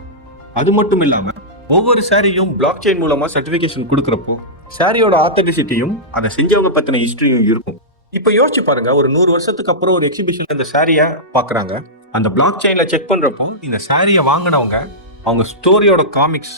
அது மட்டும் இல்லாம ஒவ்வொரு சாரியும் பிளாக் செயின் மூலமா சர்டிபிகேஷன் கொடுக்கறப்போ சாரியோட ஆத்தென்டிசிட்டியும் அதை செஞ்சவங்க பத்தின ஹிஸ்டரியும் இருக்கும். இப்ப யோசிச்சு பாருங்க, ஒரு 100 வருஷத்துக்கு அப்புறம் ஒரு எக்ஸிபிஷன்ல இந்த சாரியை பாக்குறாங்க. அந்த பிளாக் செயின்ல செக் பண்றப்போ இந்த சாரியை வாங்கினவங்க அவங்க ஸ்டோரியோட காமிக்ஸ்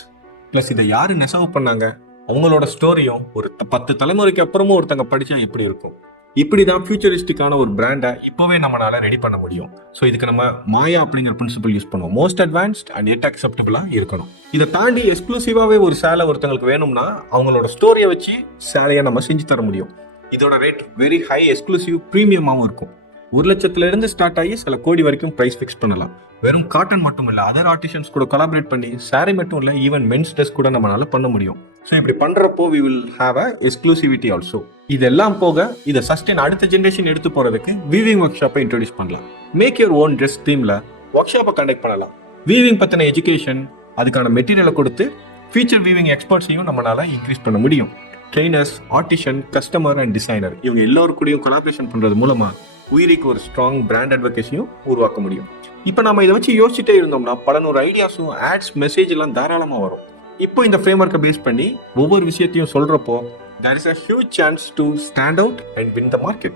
பிளஸ் இதை யாரு நெசவு பண்ணாங்க அவங்களோட ஸ்டோரியும் ஒரு 10 தலைமுறைக்கு அப்புறமும் ஒருத்தங்க படிச்சா எப்படி இருக்கும். இப்படிதான் ஃபியூச்சரிஸ்டிக்கான ஒரு பிராண்டை இப்பவே நம்மளால ரெடி பண்ண முடியும். ஸோ இதுக்கு நம்ம மாயா அப்படிங்கிற பிரின்சிபல் யூஸ் பண்ணுவோம். மோஸ்ட் அட்வான்ஸ்ட் அண்ட் எட் அக்செப்டபிளா இருக்கணும். இதை தாண்டி எக்ஸ்க்ளூசிவாவே ஒரு சேலை ஒருத்தங்களுக்கு வேணும்னா அவங்களோட ஸ்டோரியை வச்சு சேலையை நம்ம செஞ்சு தர முடியும். இதோட ரேட் வெரி ஹை, எக்ஸ்க்ளூசிவ், பிரீமியமாகவும் இருக்கும். 1 லட்சத்துல இருந்து ஸ்டார்ட் ஆகி சில கோடி வரைக்கும் பிரைஸ் ஃபிக்ஸ் பண்ணலாம். வெறும் காட்டன் மட்டும் இல்ல, அதர் ஆர்டிஷன்ஸ் கூட கொலாபரேட் பண்ணி சாரி மட்டும் இல்ல, ஈவன் மென்ஸ் ட்ரெஸ் கூட நம்மளால பண்ண முடியும். ஸோ இப்படி பண்றப்போ we will have a exclusivity also. இதெல்லாம் போக இதை சஸ்டெயின் அடுத்த ஜென்ரேஷன் எடுத்து போறதுக்கு வீவிங் ஒர்க் ஷாப்பை இன்ட்ரோடியூஸ் பண்ணலாம். மேக் யுவர் ஓன் ட்ரெஸ் தீம்ல ஒர்க் ஷாப்பை கண்டக்ட் பண்ணலாம். வீவிங் பத்தின எஜுகேஷன், அதுக்கான மெட்டீரியலை கொடுத்து ஃபீச்சர் வீவிங் எக்ஸ்பர்ட்ஸையும் நம்மளால இன்க்ரீஸ் பண்ண முடியும். Trainers, artisan, customer and designer இவங்க எல்லாருக்கூடயும் கொலாபரேஷன் பண்றது மூலமா உயிரிக்கு ஒரு ஸ்ட்ராங் பிராண்ட் அட்வொகேசியும் உருவாக்க முடியும். இப்போ நம்ம இதை வச்சு யோசிச்சுட்டே இருந்தோம்னா பல 100 ஐடியாஸும் ஆட்ஸ், மெசேஜ் எல்லாம் தாராளமா வரும். இப்போ இந்த ஃப்ரேம்வொர்க்கை பேஸ் பண்ணி ஒவ்வொரு விஷயத்தையும் சொல்றப்போ there is a huge chance to stand out and win the market.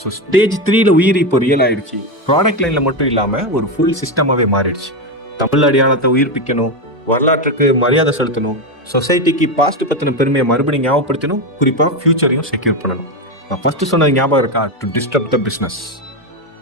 So stage 3ல உயிரி இப்போ ரியல் ஆயிடுச்சு. ப்ராடக்ட் லைன்ல மட்டும் இல்லாம ஒரு ஃபுல் சிஸ்டமாவே மாறிடுச்சு. தமிழ் அடையாளத்தை உயிர்ப்பிக்கணும், வரலாற்றுக்கு மரியாதை செலுத்தணும், சொசைட்டிக்கு பாஸ்ட் பத்தின பெருமையை மறுபடியும் ஞாபகப்படுத்தணும், குறிப்பா ஃபியூச்சரையும் செக்யூர் பண்ணணும். நான் ஃபர்ஸ்ட் சொன்னது ஞாபகம் இருக்கா? To disturb the business.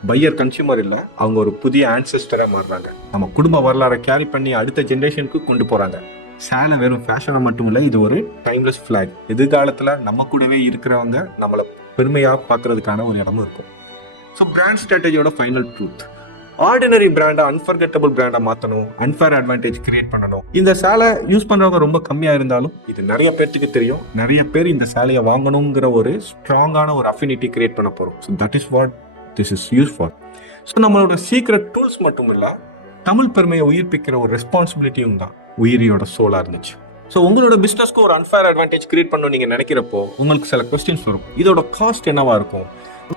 Buyer consumer இல்ல, அவங்க ஒரு புதிய ஆன்செஸ்டரா மாறுறாங்க. நம்ம குடும்ப வரலாறை கேரி பண்ணி அடுத்த ஜென்ரேஷனுக்கு கொண்டு போறாங்க. சேலை வெறும் ஃபேஷனை மட்டும் இல்ல, இது ஒரு டைம்லெஸ் ஃபிளாக். எதிர்காலத்துல நம்ம கூடவே இருக்கிறவங்க நம்மளை பெருமையா பார்க்கறதுக்கான ஒரு இடமும் இருக்கும். ஸோ பிராண்ட் ஸ்ட்ராட்டஜியோட ஃபைனல் ட்ரூத், ஆர்டினரி பிராண்டை அன்ஃபர்கெட்டபிள் பிராண்டை மாற்றணும், அன்ஃபேர் அட்வான்டேஜ் கிரியேட் பண்ணணும். இந்த சேலை யூஸ் பண்றவங்க ரொம்ப கம்மியா இருந்தாலும் இது நிறைய பேர்த்துக்கு தெரியும். நிறைய பேர் இந்த சேலையை வாங்கணுங்கிற ஒரு ஸ்ட்ராங்கான ஒரு அஃபினிட்டி கிரியேட் பண்ண போறோம். So that is what this is use for. So நம்மளோட சீக்ரெட் டூல்ஸ் மட்டும் இல்ல, தமிழ் பெருமையை உயிர்ப்பிக்கிற ஒரு ரெஸ்பான்சிபிலிட்டியும் தான் உயிரியோட சோலா இருந்துச்சு. ஸோ உங்களோட பிசினஸ்க்கு ஒரு அன்ஃபேர் அட்வான்டேஜ் கிரியேட் பண்ணணும் நீங்க நினைக்கிறப்போ உங்களுக்கு சில கொஸ்டின்ஸ் வரும். இதோட காஸ்ட் என்னவா இருக்கும்?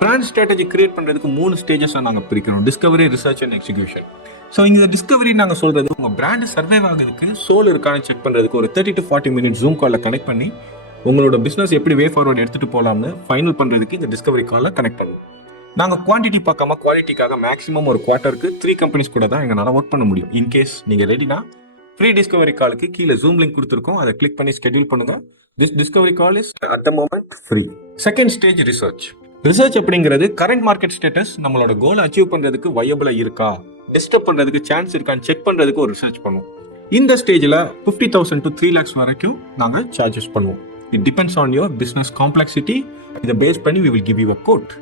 பிராண்ட் ஸ்ட்ராட்டஜி கிரியேட் பண்றதுக்கு 3 ஸ்டேஜஸ் நாங்கள் பிரிக்கிறோம்: Discovery, research and execution. So இந்த டிஸ்கவரி நாங்கள் சொல்றது உங்க பிராண்ட் சர்வைவ் ஆகுறதுக்கு சோல் இருக்கான்னு செக் பண்றதுக்கு ஒரு 30 to 40 மினிட்ஸ் ஜூம் காலில் கனெக்ட் பண்ணி உங்களோட பிஸ்னஸ் எப்படி வே ஃபார்வர்ட் எடுத்துகிட்டு போகலாம்னு ஃபைனல் பண்ணுறதுக்கு இந்த டிஸ்கவரி காலில் கனெக்ட் பண்ணுவோம். நாங்கள் குவான்டிட்டி பார்க்காம குவாலிட்டிக்காக மேக்ஸிமம் ஒரு குவார்ட்டருக்கு 3 கம்பெனிஸ் கூட தான் எங்களால் ஒர்க் பண்ண முடியும். இன்கேஸ் நீங்கள் ரெடினா ஃப்ரீ டிஸ்கவரி காலுக்கு கீழே ஜூம் லிங்க் கொடுத்துருக்கோம், அதை கிளிக் பண்ணி ஸ்கெடியூல் பண்ணுங்க. This Discovery call is at the moment free. Second stage research அப்படிங்கிறது கரண்ட் மார்க்கெட் ஸ்டேட்டஸ் நம்மளோட கோலை அச்சீவ் பண்ணுறதுக்கு வயபிளா இருக்கா, டிஸ்டர்ப் பண்ணுறதுக்கு சான்ஸ் இருக்கான்னு செக் பண்ணுறதுக்கு ஒரு ரிசர்ச் பண்ணுவோம். இந்த ஸ்டேஜில் 50,000 to 3 lakhs வரைக்கும் நாங்கள் சார்ஜஸ் பண்ணுவோம். It depends on your business complexity. இதை பேஸ் பண்ணி we will give you a quote.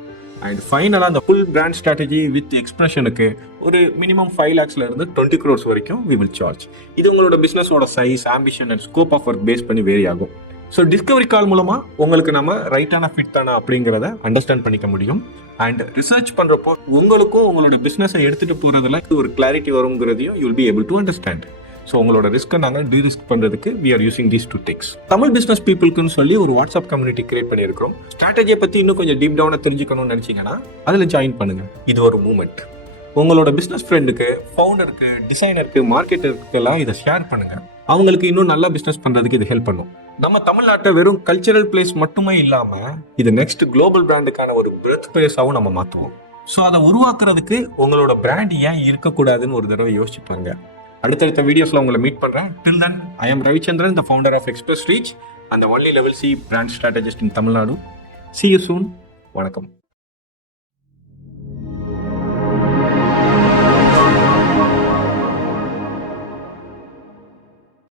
And ஃபைனலாக அந்த ஃபுல் பிராண்ட் ஸ்ட்ராட்டஜி வித் எக்ஸ்பிரஷனுக்கு ஒரு மினிமம் 5 lakhsல இருந்து 20 crores வரைக்கும் we will charge. இது உங்களோட பிஸ்னஸோட size, ambition and scope of work base பண்ணி வேரி ஆகும். ஸோ டிஸ்கவரி கால் மூலமா உங்களுக்கு நம்ம ரைட்டான ஃபிட் தானே அப்படிங்கிறத அண்டர்ஸ்டாண்ட் பண்ணிக்க முடியும். அண்ட் ரிசர்ச் பண்றப்போ உங்களுக்கும் உங்களோட பிஸ்னஸை எடுத்துட்டு போறதுல ஒரு கிளாரிட்டி வருங்கிறதையும் you will be able to understand. So உங்களோட ரிஸ்க்கை நாங்கள் டீரிஸ்க் பண்ணுறதுக்கு we are using these 2 tricks. Tamil business பீப்புளுக்குன்னு சொல்லி ஒரு வாட்ஸ்அப் கம்யூனிட்டி கிரியேட் பண்ணியிருக்கிறோம். ஸ்ட்ராட்டஜியை பற்றி இன்னும் கொஞ்சம் டீப் டவுனாக தெரிஞ்சுக்கணும்னு நினச்சிங்கன்னா அதில் ஜாயின் பண்ணுங்க. இது ஒரு மூமெண்ட். உங்களோட பிஸ்னஸ் ஃப்ரெண்டுக்கு, ஃபவுண்டருக்கு, டிசைனருக்கு, மார்க்கெட்டருக்கு எல்லாம் இதை ஷேர் பண்ணுங்க. அவங்களுக்கு இன்னும் நல்லா பிஸ்னஸ் பண்ணுறதுக்கு இது ஹெல்ப் பண்ணும். நம்ம தமிழ்நாட்டை வெறும் கல்ச்சரல் பிளேஸ் மட்டுமே இல்லாமல் இது நெக்ஸ்ட் குளோபல் பிராண்டுக்கான ஒரு பிரெத் பிளேஸாகவும் நம்ம மாற்றுவோம். ஸோ அதை உருவாக்குறதுக்கு உங்களோட பிராண்ட் ஏன் இருக்கக்கூடாதுன்னு ஒரு தடவை யோசிச்சு பாருங்க. அடுத்தடுத்த வீடியோஸ்ல உங்களை மீட் பண்றேன். Till then, I am Ravichandran, the founder of Express Reach and the only level C brand strategist in Tamil Nadu. See you soon. வணக்கம்.